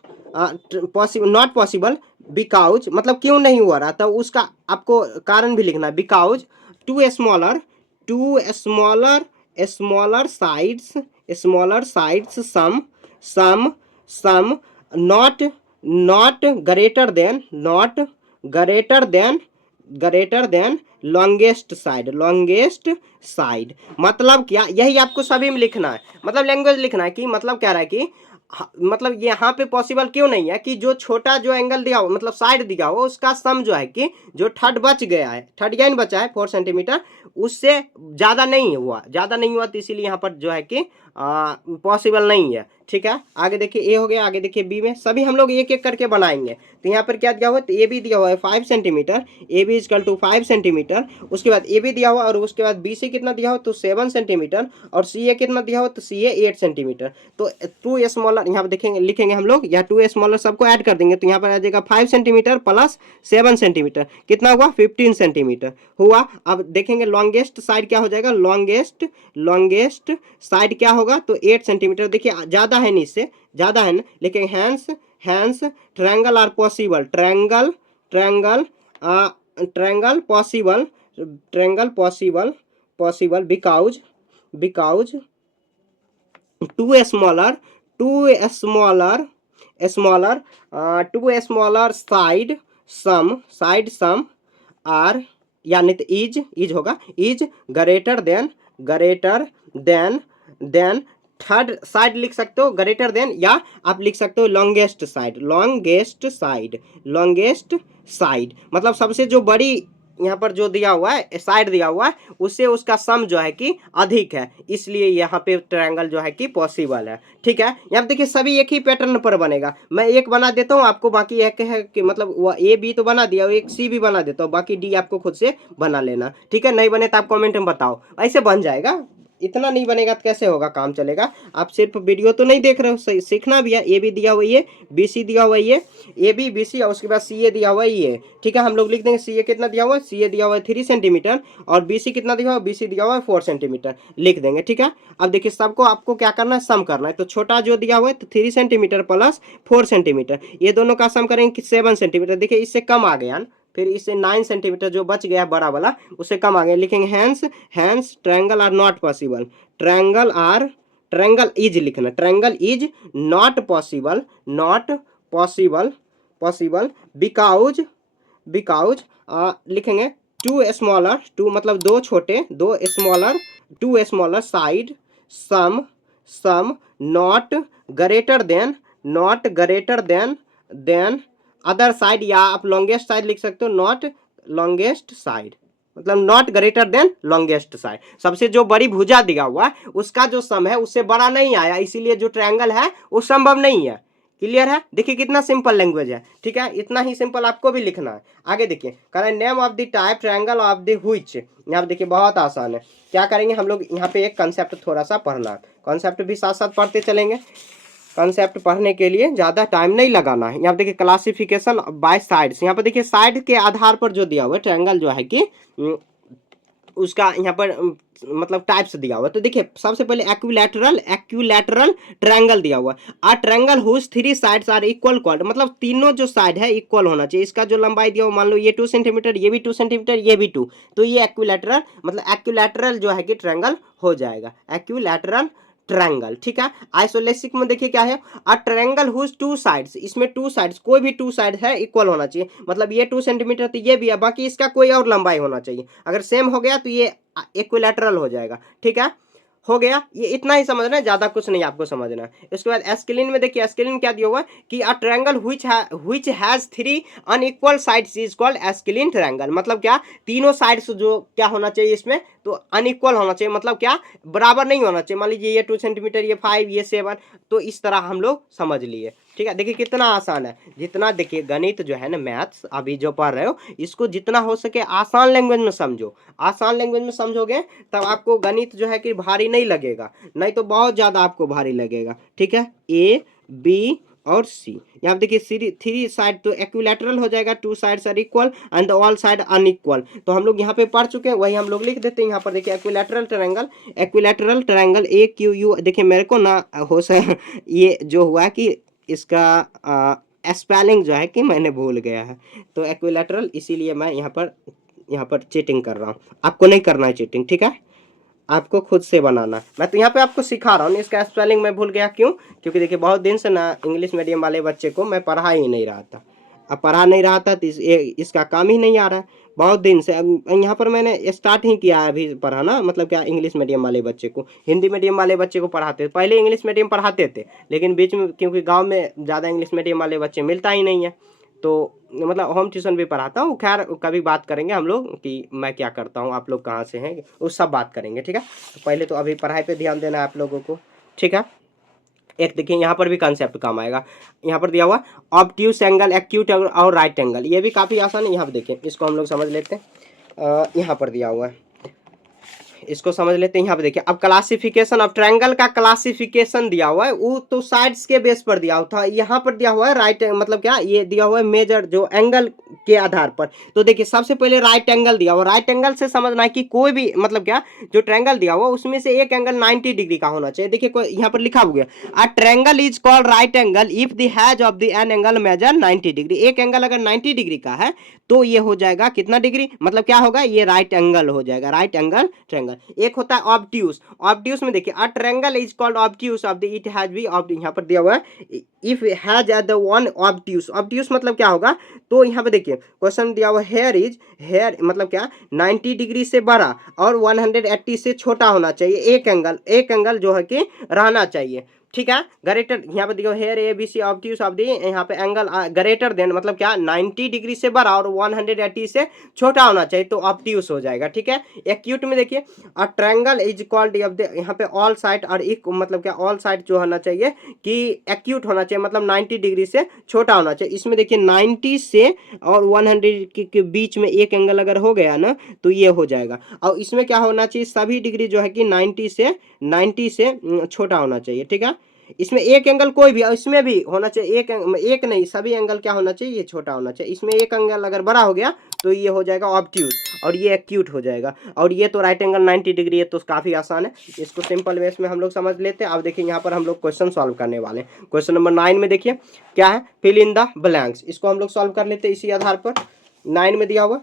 possible not possible because, मतलब क्यों नहीं हुआ रहा, तो उसका आपको कारण भी लिखना है। Because two smaller smaller sides sum not greater than longest side, मतलब क्या, यही आपको सभी में लिखना है, मतलब लैंग्वेज लिखना है कि मतलब क्या रहा है कि मतलब यहाँ पे पॉसिबल क्यों नहीं है कि जो छोटा जो एंगल दिया हो मतलब साइड दिया हो उसका सम जो है कि जो थर्ड बच गया है, थर्ड यानी बचा है 4 सेंटीमीटर, उससे ज़्यादा नहीं हुआ, तो इसीलिए यहाँ पर जो है कि पॉसिबल नहीं है। ठीक है, आगे देखिए ए हो गया, आगे देखिए बी में सभी हम लोग एक एक करके बनाएंगे। तो यहाँ पर क्या दिया हुआ है, तो ए बी दिया हुआ है 5 सेंटीमीटर, A B is equal to 5 centimetre, उसके बाद ए बी दिया हुआ और उसके बाद बी सी कितना दिया हो तो 7 सेंटीमीटर, और सी ए कितना दिया हो तो सी ए 8 सेंटीमीटर। तो टू स्मॉलर यहाँ पर देखेंगे लिखेंगे हम लोग, या टू स्मॉलर सबको ऐड कर देंगे, तो यहाँ पर आ जाएगा 5 सेंटीमीटर प्लस 7 सेंटीमीटर कितना हुआ 15 सेंटीमीटर हुआ। अब देखेंगे लॉन्गेस्ट साइड क्या हो जाएगा, लॉन्गेस्ट साइड क्या होगा तो 8 सेंटीमीटर, देखिए ज़्यादा है नहीं, इससे ज़्यादा है ना, लेकिन hence triangle are possible, triangle possible because two smaller side sum are, यानी तो इज होगा, is greater than third side लिख सकते हो ग्रेटर देन, या आप लिख सकते हो longest side, longest side, longest side मतलब सबसे जो बड़ी यहाँ पर जो दिया हुआ है साइड दिया हुआ है उससे उसका सम जो है कि अधिक है, इसलिए यहाँ पे ट्रायंगल जो है कि पॉसिबल है। ठीक है, यहाँ पे देखिए सभी एक ही पैटर्न पर बनेगा। मैं एक बना देता हूँ आपको, बाकी एक है कि मतलब वो ए बी तो बना दिया, एक सी भी बना देता हूँ, बाकी डी आपको खुद से बना लेना। ठीक है, नहीं बने तो आप कमेंट में बताओ, ऐसे बन जाएगा। इतना नहीं बनेगा तो कैसे होगा, काम चलेगा। आप सिर्फ वीडियो तो नहीं देख रहे हो, सही सीखना भी है। ए बी दिया हुआ ये, बी सी दिया हुआ ये, ए बी बी सी, और उसके बाद सी ए दिया हुआ ये। ठीक है, हम लोग लिख देंगे सी ए कितना दिया हुआ है, सी ए दिया हुआ है 3 सेंटीमीटर, और बी सी कितना दिया हुआ है, बी सी दिया हुआ है 4 सेंटीमीटर, लिख देंगे। ठीक है, अब देखिए सबको आपको क्या करना है, सम करना है। तो छोटा जो दिया हुआ है तो 3 सेंटीमीटर प्लस 4 सेंटीमीटर, ये दोनों का सम करेंगे 7 सेंटीमीटर। देखिए इससे कम आ गया, फिर इससे 9 सेंटीमीटर जो बच गया बड़ा वाला उससे कम आ गया, लिखेंगे hence, hence triangle are not possible, triangle are, triangle is लिखना, triangle is not possible, not possible, possible because, because लिखेंगे टू स्मॉलर, टू मतलब दो छोटे, दो smaller, two smaller side, sum, sum not greater than, not greater than other side, या आप longest side लिख सकते हो, नॉट लॉन्गेस्ट साइड मतलब not greater than longest side. सबसे जो बड़ी भुजा दिया हुआ है उसका जो सम है उससे बड़ा नहीं आया, इसीलिए जो ट्रायंगल है वो संभव नहीं है। क्लियर है, देखिए कितना सिंपल लैंग्वेज है। ठीक है, इतना ही सिंपल आपको भी लिखना है। आगे देखिए, करें name of the type triangle of the which, यहाँ पे देखिए बहुत आसान है। क्या करेंगे हम लोग, यहाँ पे एक कंसेप्ट थोड़ा सा पढ़ना है, कंसेप्ट भी साथ साथ पढ़ते चलेंगे। कंसेप्ट पढ़ने के लिए ज़्यादा टाइम नहीं लगाना है। यहाँ पे देखिए क्लासिफिकेशन बाय साइड्स, यहाँ पर देखिए साइड के आधार पर जो दिया हुआ है ट्रायंगल जो है कि उसका यहाँ पर मतलब टाइप्स दिया हुआ है। तो देखिए सबसे पहले एक्विलैटरल, एक्विलैटरल ट्रायंगल दिया हुआ है। A triangle whose 3 sides are equal quad, मतलब तीनों जो साइड है इक्वल होना चाहिए। इसका जो लंबाई दिया हुआ मान लो ये 2 सेंटीमीटर, ये भी 2 सेंटीमीटर, ये भी 2, तो ये एक्विलैटरल मतलब एक्विलैटरल जो है कि ट्रायंगल हो जाएगा, एक्विलैटरल ट्रायंगल। ठीक है, आइसोलेसिक में देखिए क्या है, अ ट्रायंगल हुज 2 साइड्स, इसमें 2 साइड्स कोई भी 2 साइड है इक्वल होना चाहिए, मतलब ये 2 सेंटीमीटर तो ये भी है, बाकी इसका कोई और लंबाई होना चाहिए। अगर सेम हो गया तो ये इक्विलैटरल हो जाएगा। ठीक है, हो गया, ये इतना ही समझना है, ज्यादा कुछ नहीं आपको समझना है। इसके बाद एस्केलिन में देखिए, एस्केलिन क्या दिया हुआ है कि a triangle which has 3 unequal sides is called scalene triangle, मतलब क्या तीनों साइड्स जो क्या होना चाहिए इसमें तो अनइक्वल होना चाहिए, मतलब क्या बराबर नहीं होना चाहिए। मान लीजिए ये 2 सेंटीमीटर, ये 5, ये 7, तो इस तरह हम लोग समझ लिए। ठीक है, देखिए कितना आसान है। जितना देखिए गणित जो है ना, मैथ्स अभी जो पढ़ रहे हो इसको जितना हो सके आसान लैंग्वेज में समझो। आसान लैंग्वेज में समझोगे तब आपको गणित जो है कि भारी नहीं लगेगा, नहीं तो बहुत ज़्यादा आपको भारी लगेगा। ठीक है, ए बी और सी, यहाँ देखिए 3 साइड तो एक्विलैटरल हो जाएगा, 2 sides are equal and all side unequal. तो हम लोग यहाँ पे पढ़ चुके हैं, वही हम लोग लिख देते हैं यहाँ पर। देखिए equilateral triangle, equilateral triangle A Q U, देखिए मेरे को ना हो सके ये जो हुआ कि इसका स्पेलिंग जो है कि मैंने भूल गया है, तो एक्विलैटरल, इसीलिए मैं यहाँ पर चीटिंग कर रहा हूँ। आपको नहीं करना है चीटिंग, ठीक है, आपको खुद से बनाना। मैं तो यहाँ पे आपको सिखा रहा हूँ, इसका स्पेलिंग मैं भूल गया, क्यों? क्योंकि देखिए बहुत दिन से ना इंग्लिश मीडियम वाले बच्चे को मैं पढ़ा ही नहीं रहा था। अब पढ़ा नहीं रहा था तो इसका काम ही नहीं आ रहा है बहुत दिन से। अब यहाँ पर मैंने स्टार्ट ही किया है अभी पढ़ाना, मतलब क्या इंग्लिश मीडियम वाले बच्चे को, हिंदी मीडियम वाले बच्चे को पढ़ाते थे। पहले इंग्लिश मीडियम पढ़ाते थे, लेकिन बीच में क्योंकि गाँव में ज़्यादा इंग्लिश मीडियम वाले बच्चे मिलता ही नहीं है, तो मतलब होम ट्यूशन भी पढ़ाता हूँ। खैर कभी बात करेंगे हम लोग कि मैं क्या करता हूँ, आप लोग कहाँ से हैं, उस सब बात करेंगे। ठीक है, तो पहले तो अभी पढ़ाई पे ध्यान देना है आप लोगों को। ठीक है, एक देखिए यहाँ पर भी कंसेप्ट काम आएगा। यहाँ पर दिया हुआ ऑब्ट्यूस एंगल, एक्यूट और राइट एंगल, ये भी काफ़ी आसान है। यहाँ पर देखिए इसको हम लोग समझ लेते हैं। यहाँ पर दिया हुआ है, इसको समझ लेते हैं। यहाँ पे देखिए अब क्लासिफिकेशन ऑफ ट्रायंगल का क्लासिफिकेशन दिया हुआ है, वो तो साइड्स के बेस पर दिया हुआ था। यहाँ पर दिया हुआ है राइट, मतलब क्या ये दिया हुआ है मेजर जो एंगल के आधार पर। तो देखिए सबसे पहले राइट एंगल दिया हुआ, राइट एंगल से समझना है कि कोई भी मतलब क्या जो ट्रायंगल दिया हुआ उसमें से एक एंगल 90 डिग्री का होना चाहिए। देखिए यहाँ पर लिखा हुआ है a triangle is called right angle if the has of the an angle measure 90 degree. एक एंगल अगर 90 डिग्री का है तो ये हो जाएगा कितना डिग्री, मतलब क्या होगा, ये राइट एंगल हो जाएगा, राइट एंगल ट्रायंगल। है, एक होता है ऑब्ट्यूस। ऑब्ट्यूस में देखिए अ triangle is called obtuse of the it has B यहाँ पर दिया हुआ है if has at the one obtuse. Obtuse मतलब क्या होगा, तो यहाँ पे देखिए क्वेश्चन दिया हुआ हेयर इज, हेयर मतलब क्या 90 डिग्री से बड़ा और 180 से छोटा होना चाहिए, एक एंगल जो है कि रहना चाहिए, ठीक है। ग्रेटर यहाँ पे देखो here A B C obtuse of the, यहाँ पे एंगल ग्रेटर देन मतलब क्या 90 डिग्री से बड़ा और 180 से छोटा होना चाहिए, तो ऑब्ट्यूस हो जाएगा, ठीक है। एक्यूट में देखिए अ ट्रायंगल इज कॉल्ड यहाँ पे ऑल साइड और एक मतलब क्या ऑल साइड जो होना चाहिए कि एक्यूट होना चाहिए, मतलब 90 डिग्री से छोटा होना चाहिए। इसमें देखिए 90 से और 100 के बीच में एक एंगल अगर हो गया ना तो ये हो जाएगा। और इसमें क्या होना चाहिए, सभी डिग्री जो है कि 90 से छोटा होना चाहिए, ठीक है। इसमें एक एंगल कोई भी, इसमें भी होना चाहिए एक नहीं, सभी एंगल क्या होना चाहिए, ये छोटा होना चाहिए। इसमें एक एंगल अगर बड़ा हो गया तो ये हो जाएगा ऑब्ट्यूस और ये एक्यूट हो जाएगा। और ये तो राइट एंगल 90 डिग्री है, तो काफी आसान है, इसको सिंपल वेस में हम लोग समझ लेते हैं। अब देखिए यहाँ पर हम लोग क्वेश्चन सॉल्व करने वाले हैं। क्वेश्चन नंबर 9 में देखिए क्या है, फिल इन द ब्लैंक्स, इसको हम लोग सॉल्व कर लेते हैं इसी आधार पर। 9 में दिया हुआ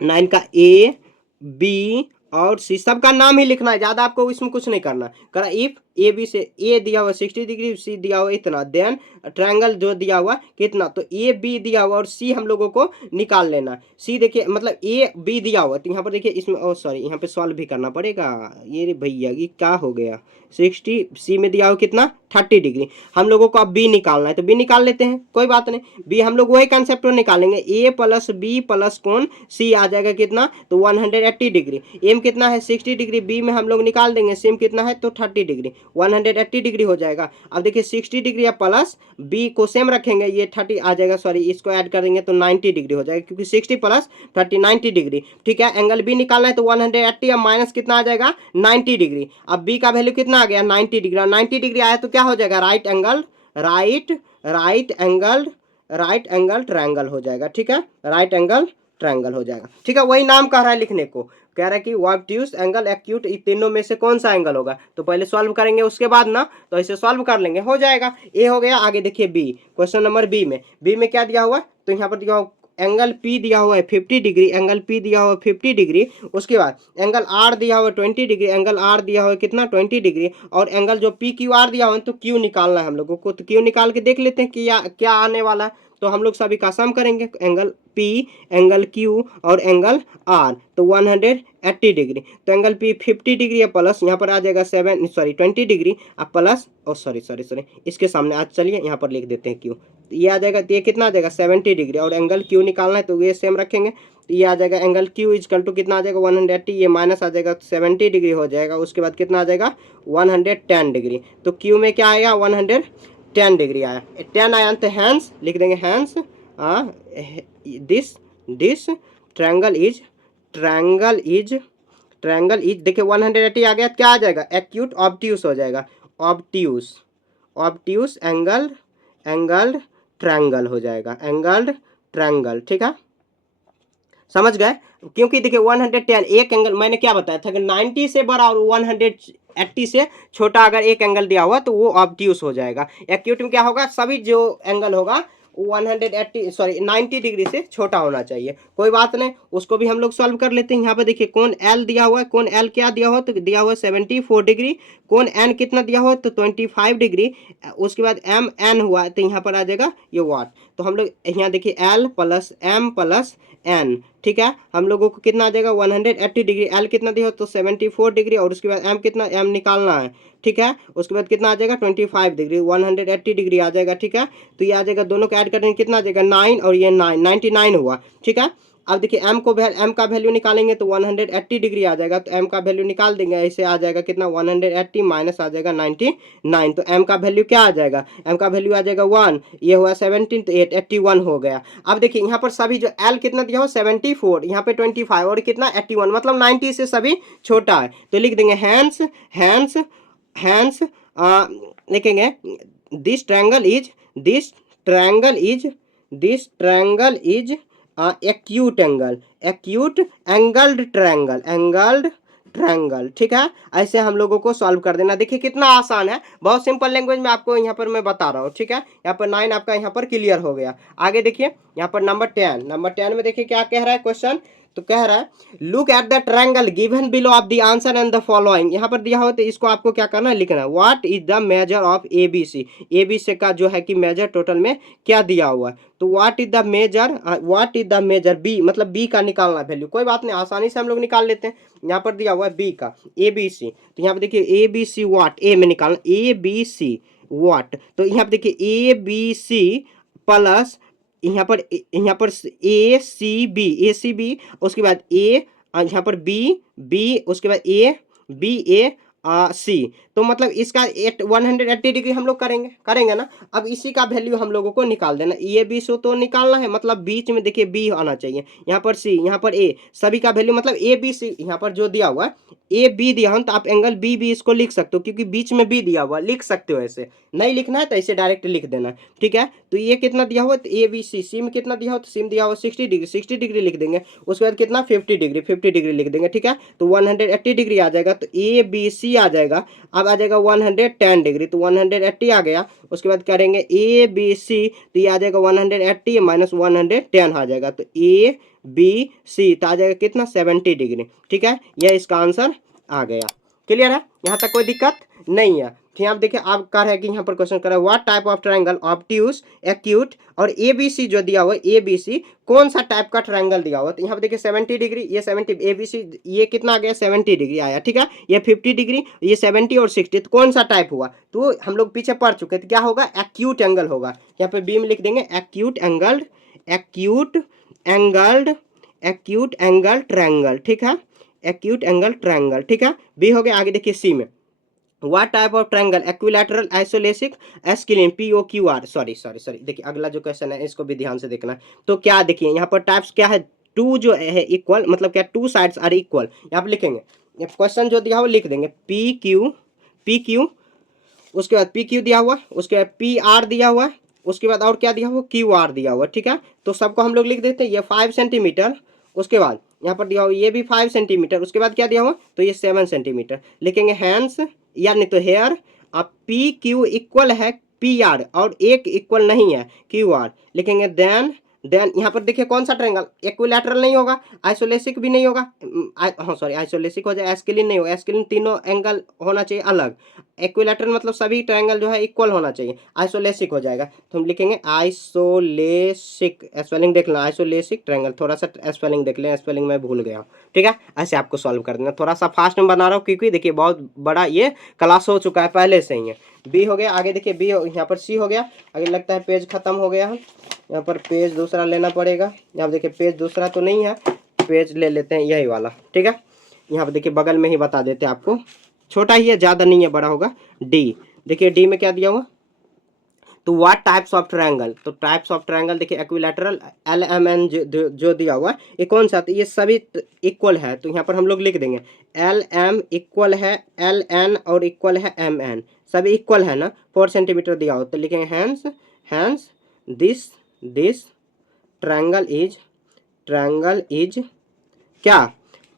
9 का ए बी और सी सबका नाम ही लिखना है, ज्यादा आपको इसमें कुछ नहीं करना। करा इफ ए बी से ए दिया हुआ 60 डिग्री, सी दिया हुआ इतना, देन ट्रायंगल जो दिया हुआ कितना, तो ए बी दिया हुआ और सी हम लोगों को निकाल लेना। सी देखिए मतलब ए बी दिया हुआ, तो यहाँ पर देखिए इसमें ओ सॉरी यहाँ पे सॉल्व भी करना पड़ेगा, ये भैया ये क्या हो गया, 60 सी में दिया हुआ कितना 30 डिग्री, हम लोगों को अब बी निकालना है, तो बी निकाल लेते हैं, कोई बात नहीं। बी हम लोग वही कंसेप्ट में निकालेंगे, ए प्लस बी प्लस कोण सी आ जाएगा कितना, तो 180 डिग्री। एम कितना है 60 डिग्री, बी में हम लोग निकाल देंगे, सेम कितना है तो 30 डिग्री, 180 डिग्री हो जाएगा। अब देखिए 60 डिग्री या प्लस बी को सेम रखेंगे, ये 30 आ जाएगा, सॉरी इसको ऐड करेंगे तो 90 डिग्री हो जाएगा, क्योंकि 60 प्लस 30 90 डिग्री, ठीक है। एंगल बी निकालना है तो 180 अब माइनस कितना आ जाएगा 90 डिग्री। अब बी का वैल्यू कितना आ गया 90 डिग्री, 90 डिग्री आया तो क्या हो जाएगा राइट एंगल ट्रायंगल हो जाएगा, ठीक है, राइट एंगल ट्रायंगल हो जाएगा, ठीक है। वही नाम कह रहा है लिखने को, कह रहा है कि ऑब्ट्यूस एंगल एक्यूट, इन तीनों में से कौन सा एंगल होगा, तो पहले सॉल्व करेंगे उसके बाद ना, तो ऐसे सॉल्व कर लेंगे हो जाएगा। ए हो गया, आगे देखिए बी, क्वेश्चन नंबर बी में क्या दिया हुआ, तो यहाँ पर दिया हुआ एंगल पी दिया हुआ है 50 डिग्री, एंगल पी दिया हुआ 50 डिग्री, उसके बाद एंगल आर दिया हुआ 20 डिग्री, एंगल आर दिया हुआ कितना 20 डिग्री, और एंगल जो पी क्यू आर दिया हुआ है तो क्यू निकालना है हम लोगों को, तो क्यू निकाल के देख लेते हैं कि क्या आने वाला है। तो हम लोग सभी का सम करेंगे, एंगल पी एंगल क्यू और एंगल आर, तो 180 डिग्री, तो एंगल पी 50 डिग्री है प्लस यहाँ पर आ जाएगा 20 डिग्री, अब प्लस सॉरी इसके सामने आज चलिए यहाँ पर लिख देते हैं क्यू, तो ये आ जाएगा, तो ये कितना आ जाएगा 70 डिग्री, और एंगल क्यू निकालना है तो ये सेम रखेंगे, तो ये आ जाएगा एंगल क्यू इजकल टू कितना आ जाएगा 180, ये माइनस आ जाएगा 70 डिग्री हो जाएगा, उसके बाद कितना आ जाएगा 110 डिग्री, तो क्यू में क्या आएगा 110 डिग्री आया, 10 आया तो हैंस लिख देंगे, हैंस दिस ट्रायंगल इज देखिए 180 आ गया, क्या आ जाएगा एक्यूट ऑब्ट्यूस हो जाएगा, ऑब्ट्यूस एंगल ट्रायंगल हो जाएगा, एंगल ट्रायंगल, ठीक है, समझ गए। क्योंकि देखिए 110 एक एंगल, मैंने क्या बताया था कि 90 से बड़ा और 180 से छोटा अगर एक एंगल दिया हुआ तो वो ऑब्ट्यूस हो जाएगा। एक्यूट में क्या होगा, सभी जो एंगल होगा 90 डिग्री से छोटा होना चाहिए, कोई बात नहीं, उसको भी हम लोग सॉल्व कर लेते हैं। यहाँ पे देखिए कौन एल दिया हुआ है, कौन एल क्या दिया हुआ, तो दिया हुआ 74 डिग्री, कौन एन कितना दिया हुआ तो 25 डिग्री, उसके बाद एम एन हुआ तो यहाँ पर आ जाएगा ये वाट, तो हम लोग यहाँ देखिए L plus M plus N, ठीक है, हम लोगों को कितना आ जाएगा 180 डिग्री, एल कितना दिया हो तो 74 डिग्री, और उसके बाद एम कितना, एम निकालना है, ठीक है, उसके बाद कितना आ जाएगा 25 डिग्री, 180 डिग्री आ जाएगा, ठीक है, तो ये आ जाएगा, दोनों को ऐड करेंगे कितना आ जाएगा 9 और ये 99 हुआ, ठीक है। अब देखिए एम का वैल्यू निकालेंगे तो 180 डिग्री आ जाएगा, तो एम का वैल्यू निकाल देंगे, ऐसे आ जाएगा कितना 180 माइनस आ जाएगा 99, तो एम का वैल्यू क्या आ जाएगा, एम का वैल्यू आ जाएगा 1, ये हुआ 17 तो 81 हो गया। अब देखिए यहाँ पर सभी जो एल कितना दिया हो 74, यहाँ पे 25 और कितना 81, मतलब 90 से सभी छोटा है, तो लिख देंगे हैंस लिखेंगे this triangle is acute angled triangle, ठीक है। ऐसे हम लोगों को सॉल्व कर देना, देखिए कितना आसान है, बहुत सिंपल लैंग्वेज में आपको यहाँ पर मैं बता रहा हूँ, ठीक है। यहाँ पर 9 आपका यहाँ पर क्लियर हो गया। आगे देखिए यहाँ पर नंबर 10 में देखिए क्या कह रहा है क्वेश्चन, तो कह रहा है look at the triangle given below of the answer and the following. यहाँ पर दिया हो तो इसको आपको क्या करना है, लिखना है what is the measure of A B C का जो है कि मेजर टोटल में क्या दिया हुआ है। तो what is the measure B, मतलब बी का निकालना वैल्यू, कोई बात नहीं आसानी से हम लोग निकाल लेते हैं। यहाँ पर दिया हुआ है बी का ए बी सी, तो यहाँ पर देखिए ए बी सी व्हाट, ए में निकालना ए बी सी व्हाट, तो यहाँ पर देखिए ए बी सी प्लस यहाँ पर ए सी बी उसके बाद ए, यहाँ पर बी उसके बाद ए सी, तो मतलब इसका 180 डिग्री हम लोग करेंगे ना। अब इसी का वैल्यू हम लोगों को निकाल देना, ये बी सो तो निकालना है, मतलब बीच में देखिए बी आना चाहिए, यहाँ पर सी यहाँ पर ए, सभी का वैल्यू मतलब ए बी सी, यहाँ पर जो दिया हुआ है ए बी दिया हो तो आप एंगल बी बी इसको लिख सकते हो, क्योंकि बीच में बी दिया हुआ लिख सकते हो, ऐसे नहीं लिखना है तो ऐसे डायरेक्ट लिख देना, ठीक है। तो ये कितना दिया हुआ तो ए बी सी, सी में कितना दिया हो तो सी में दिया हुआ 60 डिग्री लिख देंगे, उसके बाद कितना 50 डिग्री लिख देंगे, ठीक है। तो 180 डिग्री आ जाएगा, तो ए बी सी आ जाएगा, अब आ जाएगा 110 डिग्री, तो 180 आ गया, उसके बाद करेंगे ए बी सी, तो ये आ जाएगा 180 माइनस 110 आ जाएगा, तो ए बी सी तो आ जाएगा कितना 70 डिग्री, ठीक है। यह इसका आंसर आ गया। क्लियर है, यहाँ तक कोई दिक्कत नहीं है। फिर आप देखिए आप कह रहे हैं कि यहाँ पर क्वेश्चन कर रहा है what type of triangle obtuse acute और ए बी सी जो दिया हुआ है ए बी सी कौन सा टाइप का ट्रायंगल दिया हुआ है, तो यहाँ पर देखिए 70 डिग्री, ये 70 ए बी सी ये कितना आ गया 70 डिग्री आया, ठीक है। ये 50 डिग्री, ये 70 और 60, तो कौन सा टाइप हुआ, तो हम लोग पीछे पढ़ चुके हैं, तो क्या होगा एक्यूट एंगल होगा, यहाँ पे बी में लिख देंगे एक्यूट एंगल ट्रायंगल, ठीक है, एक्यूट एंगल ट्रायंगल, ठीक है। बी हो गया, आगे देखिए सी में what type of triangle equilateral isosceles scalene P O Q R, sorry देखिए अगला जो क्वेश्चन है इसको भी ध्यान से देखना है। तो क्या देखिए यहाँ पर टाइप्स क्या है, टू जो है इक्वल, मतलब क्या टू साइड्स आर इक्वल, यहाँ पर लिखेंगे क्वेश्चन जो दिया हुआ लिख देंगे पी क्यू, उसके बाद पी क्यू दिया हुआ, उसके बाद पी आर दिया हुआ, उसके बाद और क्या दिया हुआ क्यू आर दिया हुआ, ठीक है। तो सबको हम लोग लिख देते हैं, ये 5 सेंटीमीटर, उसके बाद यहाँ पर दिया हुआ ये भी 5 सेंटीमीटर, उसके बाद क्या दिया हुआ तो ये 7 सेंटीमीटर लिखेंगे हैंड्स, या नहीं तो हेयर, अब पी क्यू इक्वल है पी आर और एक इक्वल नहीं है क्यू आर, लिखेंगे देन यहाँ पर देखिए कौन सा ट्रायंगल इक्विलैटरल नहीं होगा, आइसोलेसिक भी नहीं होगा, हाँ सॉरी आइसोलेसिक हो जाए, एस्किलिन नहीं होगा, एस्किलिन तीनों एंगल होना चाहिए अलग, इक्विलैटरल मतलब सभी ट्रायंगल जो है इक्वल होना चाहिए, आइसोलेसिक हो जाएगा, तो हम लिखेंगे आइसोलेसिक, स्पेलिंग देख लेना आइसोलेसिक ट्रायंगल, थोड़ा सा स्पेलिंग देख लें, स्पेलिंग मैं भूल गया हूँ, ठीक है। ऐसे आपको सॉल्व कर देना, थोड़ा सा फास्ट में बना रहा हूँ क्योंकि देखिए बहुत बड़ा ये क्लास हो चुका है पहले से ही है। बी हो गया, आगे देखिए बी यहाँ पर सी हो गया, आगे लगता है पेज खत्म हो गया है, यहाँ पर पेज दूसरा लेना पड़ेगा, यहाँ देखिए पेज दूसरा तो नहीं है, पेज ले लेते हैं यही वाला, ठीक है। यहाँ पर देखिए बगल में ही बता देते हैं आपको, छोटा ही है ज़्यादा नहीं है, बड़ा होगा। डी देखिए डी में क्या दिया हुआ, तो व्हाट टाइप्स ऑफ ट्रायंगल, तो टाइप्स ऑफ ट्रायंगल देखिए इक्विलैटरल एल एम एन जो दिया हुआ है ये कौन सा, तो ये सभी इक्वल है, तो यहाँ पर हम लोग लिख देंगे एल एम इक्वल है एल एन और इक्वल है एम एन, सभी इक्वल है ना, 4 सेंटीमीटर दिया हो तो लिखेंगे हैंस दिस ट्रायंगल इज क्या,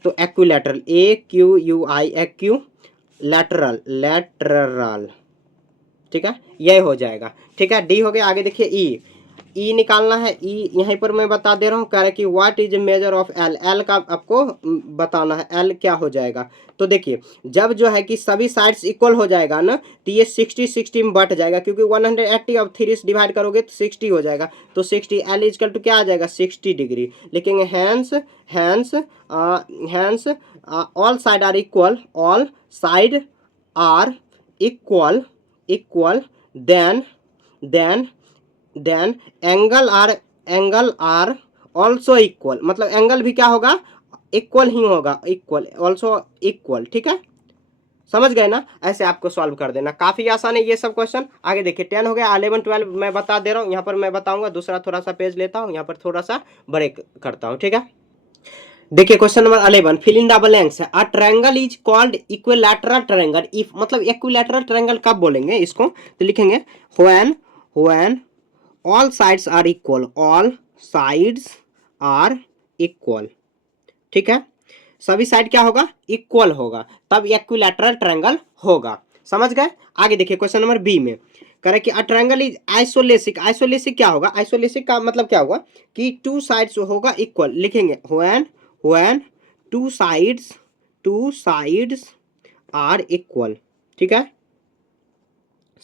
तो इक्विलैटरल ए क्यू यू आई एक्यू लैटरल, ठीक है, यह हो जाएगा, ठीक है। डी हो गया, आगे देखिए ई निकालना है, ई यहीं पर मैं बता दे रहा हूँ, कह रहा है कि what is measure of L का आपको बताना है, एल क्या हो जाएगा। तो देखिए जब जो है कि सभी साइड्स इक्वल हो जाएगा ना, तो ये 60 में बट जाएगा, क्योंकि 180 अब 3 से डिवाइड करोगे तो 60 हो जाएगा, तो 60 एल इजकल टू क्या आ जाएगा 60 डिग्री, लिखेंगे hence all side are equal, all side are equal then angle are also equal, मतलब एंगल भी क्या होगा इक्वल ही होगा, इक्वल ऑल्सो इक्वल, ठीक है, समझ गए ना। ऐसे आपको सॉल्व कर देना, काफी आसान है ये सब क्वेश्चन। आगे देखिए 10 हो गया, 11 12 मैं बता दे रहा हूँ, यहाँ पर मैं बताऊंगा, दूसरा थोड़ा सा पेज लेता हूँ, यहाँ पर थोड़ा सा ब्रेक करता हूँ, ठीक है। देखिए question number 11 fill in the blanks है, a triangle is called equilateral triangle if, मतलब इक्विलैटरल ट्रायंगल कब बोलेंगे इसको, तो लिखेंगे when all sides are equal, ठीक है, सभी साइड क्या होगा इक्वल होगा, तब इक्विलैटरल ट्रायंगल होगा, समझ गए। आगे देखिए क्वेश्चन नंबर बी में कह रहा है कि अ ट्रायंगल इज आइसोलेसिक क्या होगा, आइसोलेसिक का मतलब क्या होगा कि टू साइड्स होगा इक्वल, लिखेंगे when two sides are equal, ठीक है,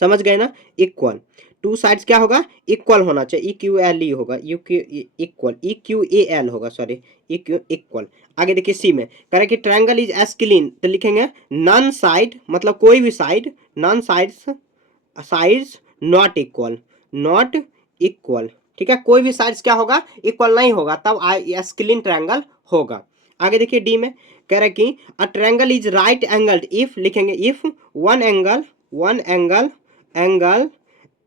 समझ गए ना, इक्वल, टू साइड्स क्या होगा, इक्वल होना चाहिए, इक्वल होगा, इक्वल, इक्वल होगा, सॉरी, इक्वल। आगे देखिए सी में कह रहा है कि ट्रायंगल इज एस्किलीन, तो लिखेंगे नॉन साइड, मतलब कोई भी side, non sides, sides not equal, not equal, ठीक है, कोई भी साइड्स क्या होगा, इक्वल नहीं होगा, तब एस्किलीन ट्रायंगल होगा। आगे देखिए डी में कह रहा है कि a triangle is right angled if, लिखेंगे if one angle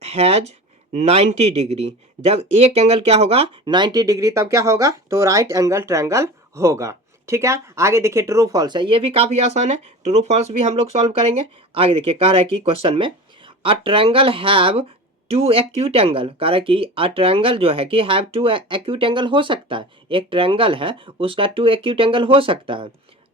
has 90 degree, जब एक एंगल क्या होगा 90 डिग्री, तब क्या होगा, तो राइट एंगल ट्रायंगल होगा, ठीक है। आगे देखिए ट्रू फॉल्स है, ये भी काफी आसान है, ट्रू फॉल्स भी हम लोग सॉल्व करेंगे। आगे देखिए कह रहा है कि क्वेश्चन में a triangle have two acute angle, कह रहा है कि अ ट्रायंगल जो है कि हैव टू एक्यूट एंगल हो सकता है, एक ट्रायंगल है उसका टू एक्यूट एंगल हो सकता है,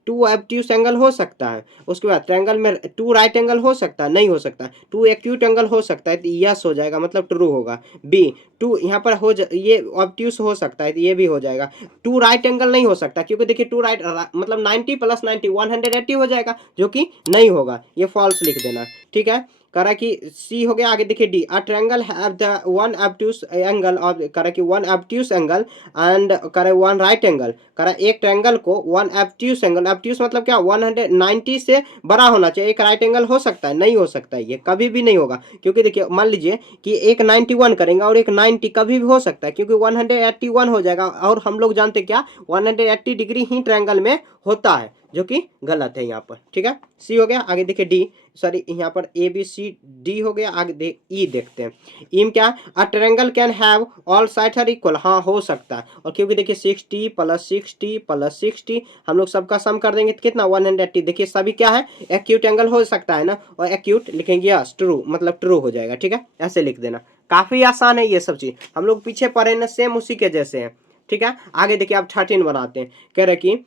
टू एब्ट्यूस एंगल हो सकता है, उसके बाद ट्रायंगल में टू राइट एंगल हो सकता है, नहीं हो सकता, टू एक्यूट एंगल हो सकता है, तो यस हो जाएगा, मतलब ट्रू होगा। बी टू यहाँ पर ये ऑब्ट्यूस हो सकता है, तो ये भी हो जाएगा। टू राइट एंगल नहीं हो सकता, क्योंकि देखिए टू राइट मतलब 90 प्लस 90 180 हो जाएगा, जो कि नहीं होगा, ये फॉल्स लिख देना, ठीक है। कह रहा कि सी हो गया। आगे देखिए D a triangle have the one obtuse angle of, कह रहा कि वन ऑब्ट्यूस एंगल एंड कह रहा वन राइट एंगल, कह रहा एक ट्रायंगल को वन ऑब्ट्यूस एंगल, ऑब्ट्यूस मतलब क्या 190 से बड़ा होना चाहिए, एक राइट एंगल हो सकता है, नहीं हो सकता है, ये कभी भी नहीं होगा, क्योंकि देखिए मान लीजिए कि एक 91 करेंगे और एक 90 कभी भी हो सकता है, क्योंकि 181 हो जाएगा, और हम लोग जानते क्या 180 डिग्री ही ट्रायंगल में होता है, जो कि गलत है यहाँ पर, ठीक है। सी हो गया। आगे देखिए डी, सॉरी यहाँ पर ए बी सी डी हो गया। आगे ई देखते हैं, ई में क्या, a triangle can have all sides are equal, हाँ हो सकता है, और क्योंकि देखिए 60 प्लस 60 प्लस 60 हम लोग सबका सम कर देंगे तो कितना 180, देखिए सभी क्या है एक्यूट एंगल हो सकता है ना, और एक्यूट लिखेंगे यस ट्रू, मतलब ट्रू हो जाएगा, ठीक है, ऐसे लिख देना। काफी आसान है ये सब चीज, हम लोग पीछे पढ़े ना, सेम उसी के जैसे हैं, ठीक है। आगे देखिए आप 13 बनाते हैं, कह रहे कि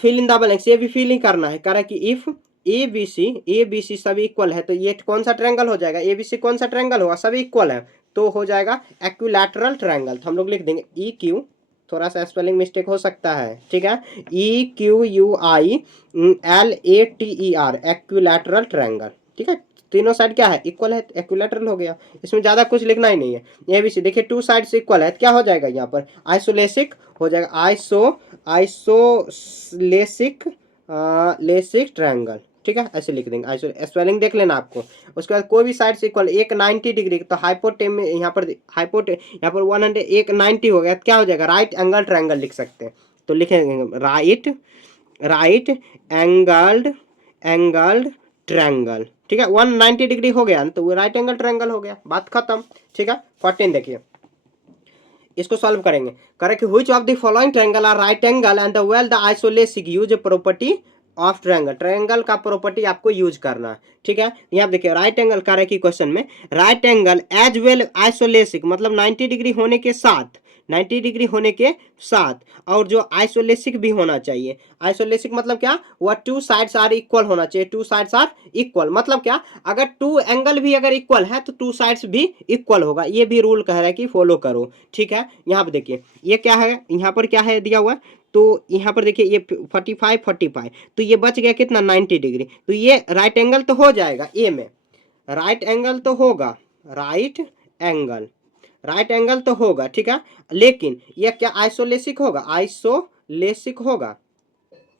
फिल इन द ब्लैंक्स, ये भी फिल ही करना है, कह रहा है कि इफ ए बी सी सभी इक्वल है, तो ये कौन सा ट्रायंगल हो जाएगा, ए बी सी कौन सा ट्रायंगल होगा, सभी इक्वल है, तो हो जाएगा एक्विलैटरल ट्रायंगल, तो हम लोग लिख देंगे ई क्यू, थोड़ा सा स्पेलिंग मिस्टेक हो सकता है, ठीक है, E Q U I L A T E R, equilateral triangle, ठीक है, तीनों साइड क्या है इक्वल है, एक्विलैटरल हो गया, इसमें ज्यादा कुछ लिखना ही नहीं है। ये भी सी देखिए टू साइड्स इक्वल है, क्या हो जाएगा यहाँ पर आइसोलेसिक हो जाएगा, आइसोलेसिक लेसिक ट्रायंगल, ठीक है, ऐसे लिख देंगे, आइसो स्पेलिंग देख लेना आपको। उसके बाद कोई भी साइड से इक्वल, एक 90 डिग्री, तो हाइपोटे में यहाँ पर 100 एक 90 हो गया, क्या हो जाएगा राइट एंगल ट्रायंगल लिख सकते हैं, तो लिखेंगे राइट एंगल्ड ट्रायंगल, ठीक है, 190 डिग्री हो गया तो वो राइट एंगल ट्रायंगल हो गया, बात खत्म, ठीक है। 14 देखिए, इसको सॉल्व करेंगे, करें कि which of the following triangle are right angle and the well the isosceles use property of triangle, triangle का प्रॉपर्टी आपको यूज करना है, ठीक है। यहाँ देखिए राइट एंगल कह रहे कि क्वेश्चन में राइट एंगल एज वेल आइसोलेसिक, मतलब 90 डिग्री होने के साथ, 90 डिग्री होने के साथ, और जो आइसोलेसिक भी होना चाहिए, आइसोलेसिक मतलब क्या, वह टू साइड्स आर इक्वल होना चाहिए, टू साइड्स आर इक्वल मतलब क्या, अगर टू एंगल भी अगर इक्वल है तो टू साइड्स भी इक्वल होगा, ये भी रूल कह रहा है कि फॉलो करो, ठीक है। यहाँ पर देखिए ये क्या है, यहाँ पर क्या है दिया हुआ, तो यहाँ पर देखिए ये 45 तो ये बच गया कितना 90 डिग्री, तो ये राइट एंगल तो हो जाएगा, ए में राइट एंगल तो होगा, राइट एंगल तो होगा, ठीक है, लेकिन ये क्या आइसोलेसिक होगा, आइसोलेसिक होगा,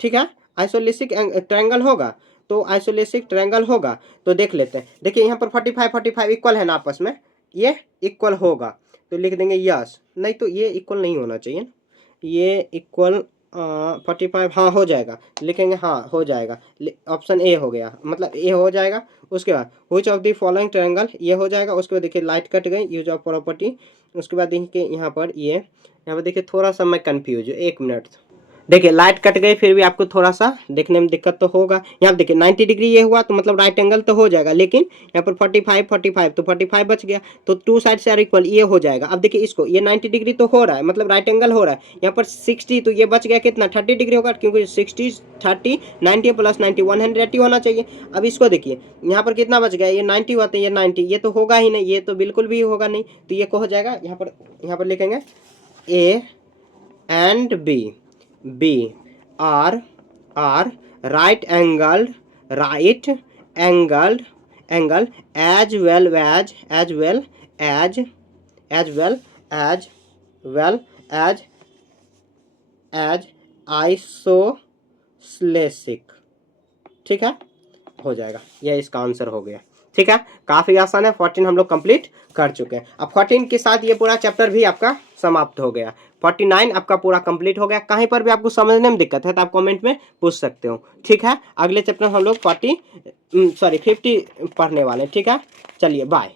ठीक है, आइसोलेसिक ट्रायंगल होगा, तो आइसोलेसिक ट्रायंगल होगा, तो देख लेते हैं, देखिए यहाँ पर 45 इक्वल है ना आपस में, ये इक्वल होगा, तो लिख देंगे यस, नहीं तो ये इक्वल नहीं होना चाहिए ना, ये इक्वल 45 हाँ हो जाएगा, लिखेंगे हाँ हो जाएगा, ऑप्शन ए हो गया, मतलब ए हो जाएगा। उसके बाद which of the following triangle, ये हो जाएगा। उसके बाद देखिए लाइट कट गई, यूज ऑफ प्रॉपर्टी। उसके बाद देखिए यहाँ पर यहाँ पर देखिए थोड़ा सा मैं कंफ्यूज हूँ, एक मिनट, देखिए लाइट कट गई, फिर भी आपको थोड़ा सा देखने में दिक्कत तो होगा। यहाँ देखिए 90 डिग्री ये हुआ तो मतलब राइट एंगल तो हो जाएगा, लेकिन यहाँ पर 45 तो 45 बच गया, तो टू साइड से आर इक्वल, ये हो जाएगा। अब देखिए इसको, ये 90 डिग्री तो हो रहा है, मतलब राइट एंगल हो रहा है। यहाँ पर 60 तो ये बच गया कितना 30 डिग्री होगा, क्योंकि 60 30 90 प्लस 90 180 होना चाहिए। अब इसको देखिए यहाँ पर कितना बच गया, ये 90 हुआ तो ये 90, ये तो होगा ही नहीं, ये तो बिल्कुल भी होगा नहीं, तो ये को हो जाएगा। यहाँ पर लिखेंगे A and B, B are are right angled angle as well as isosceles. ठीक है, हो जाएगा, यह इसका आंसर हो गया। ठीक है, काफी आसान है। 14 हम लोग कंप्लीट कर चुके हैं। अब 14 के साथ ये पूरा चैप्टर भी आपका समाप्त हो गया। 49 आपका पूरा कंप्लीट हो गया। कहीं पर भी आपको समझने में दिक्कत है तो आप कमेंट में पूछ सकते हो। ठीक है, अगले चैप्टर हम लोग 50 पढ़ने वाले हैं। ठीक है, चलिए बाय।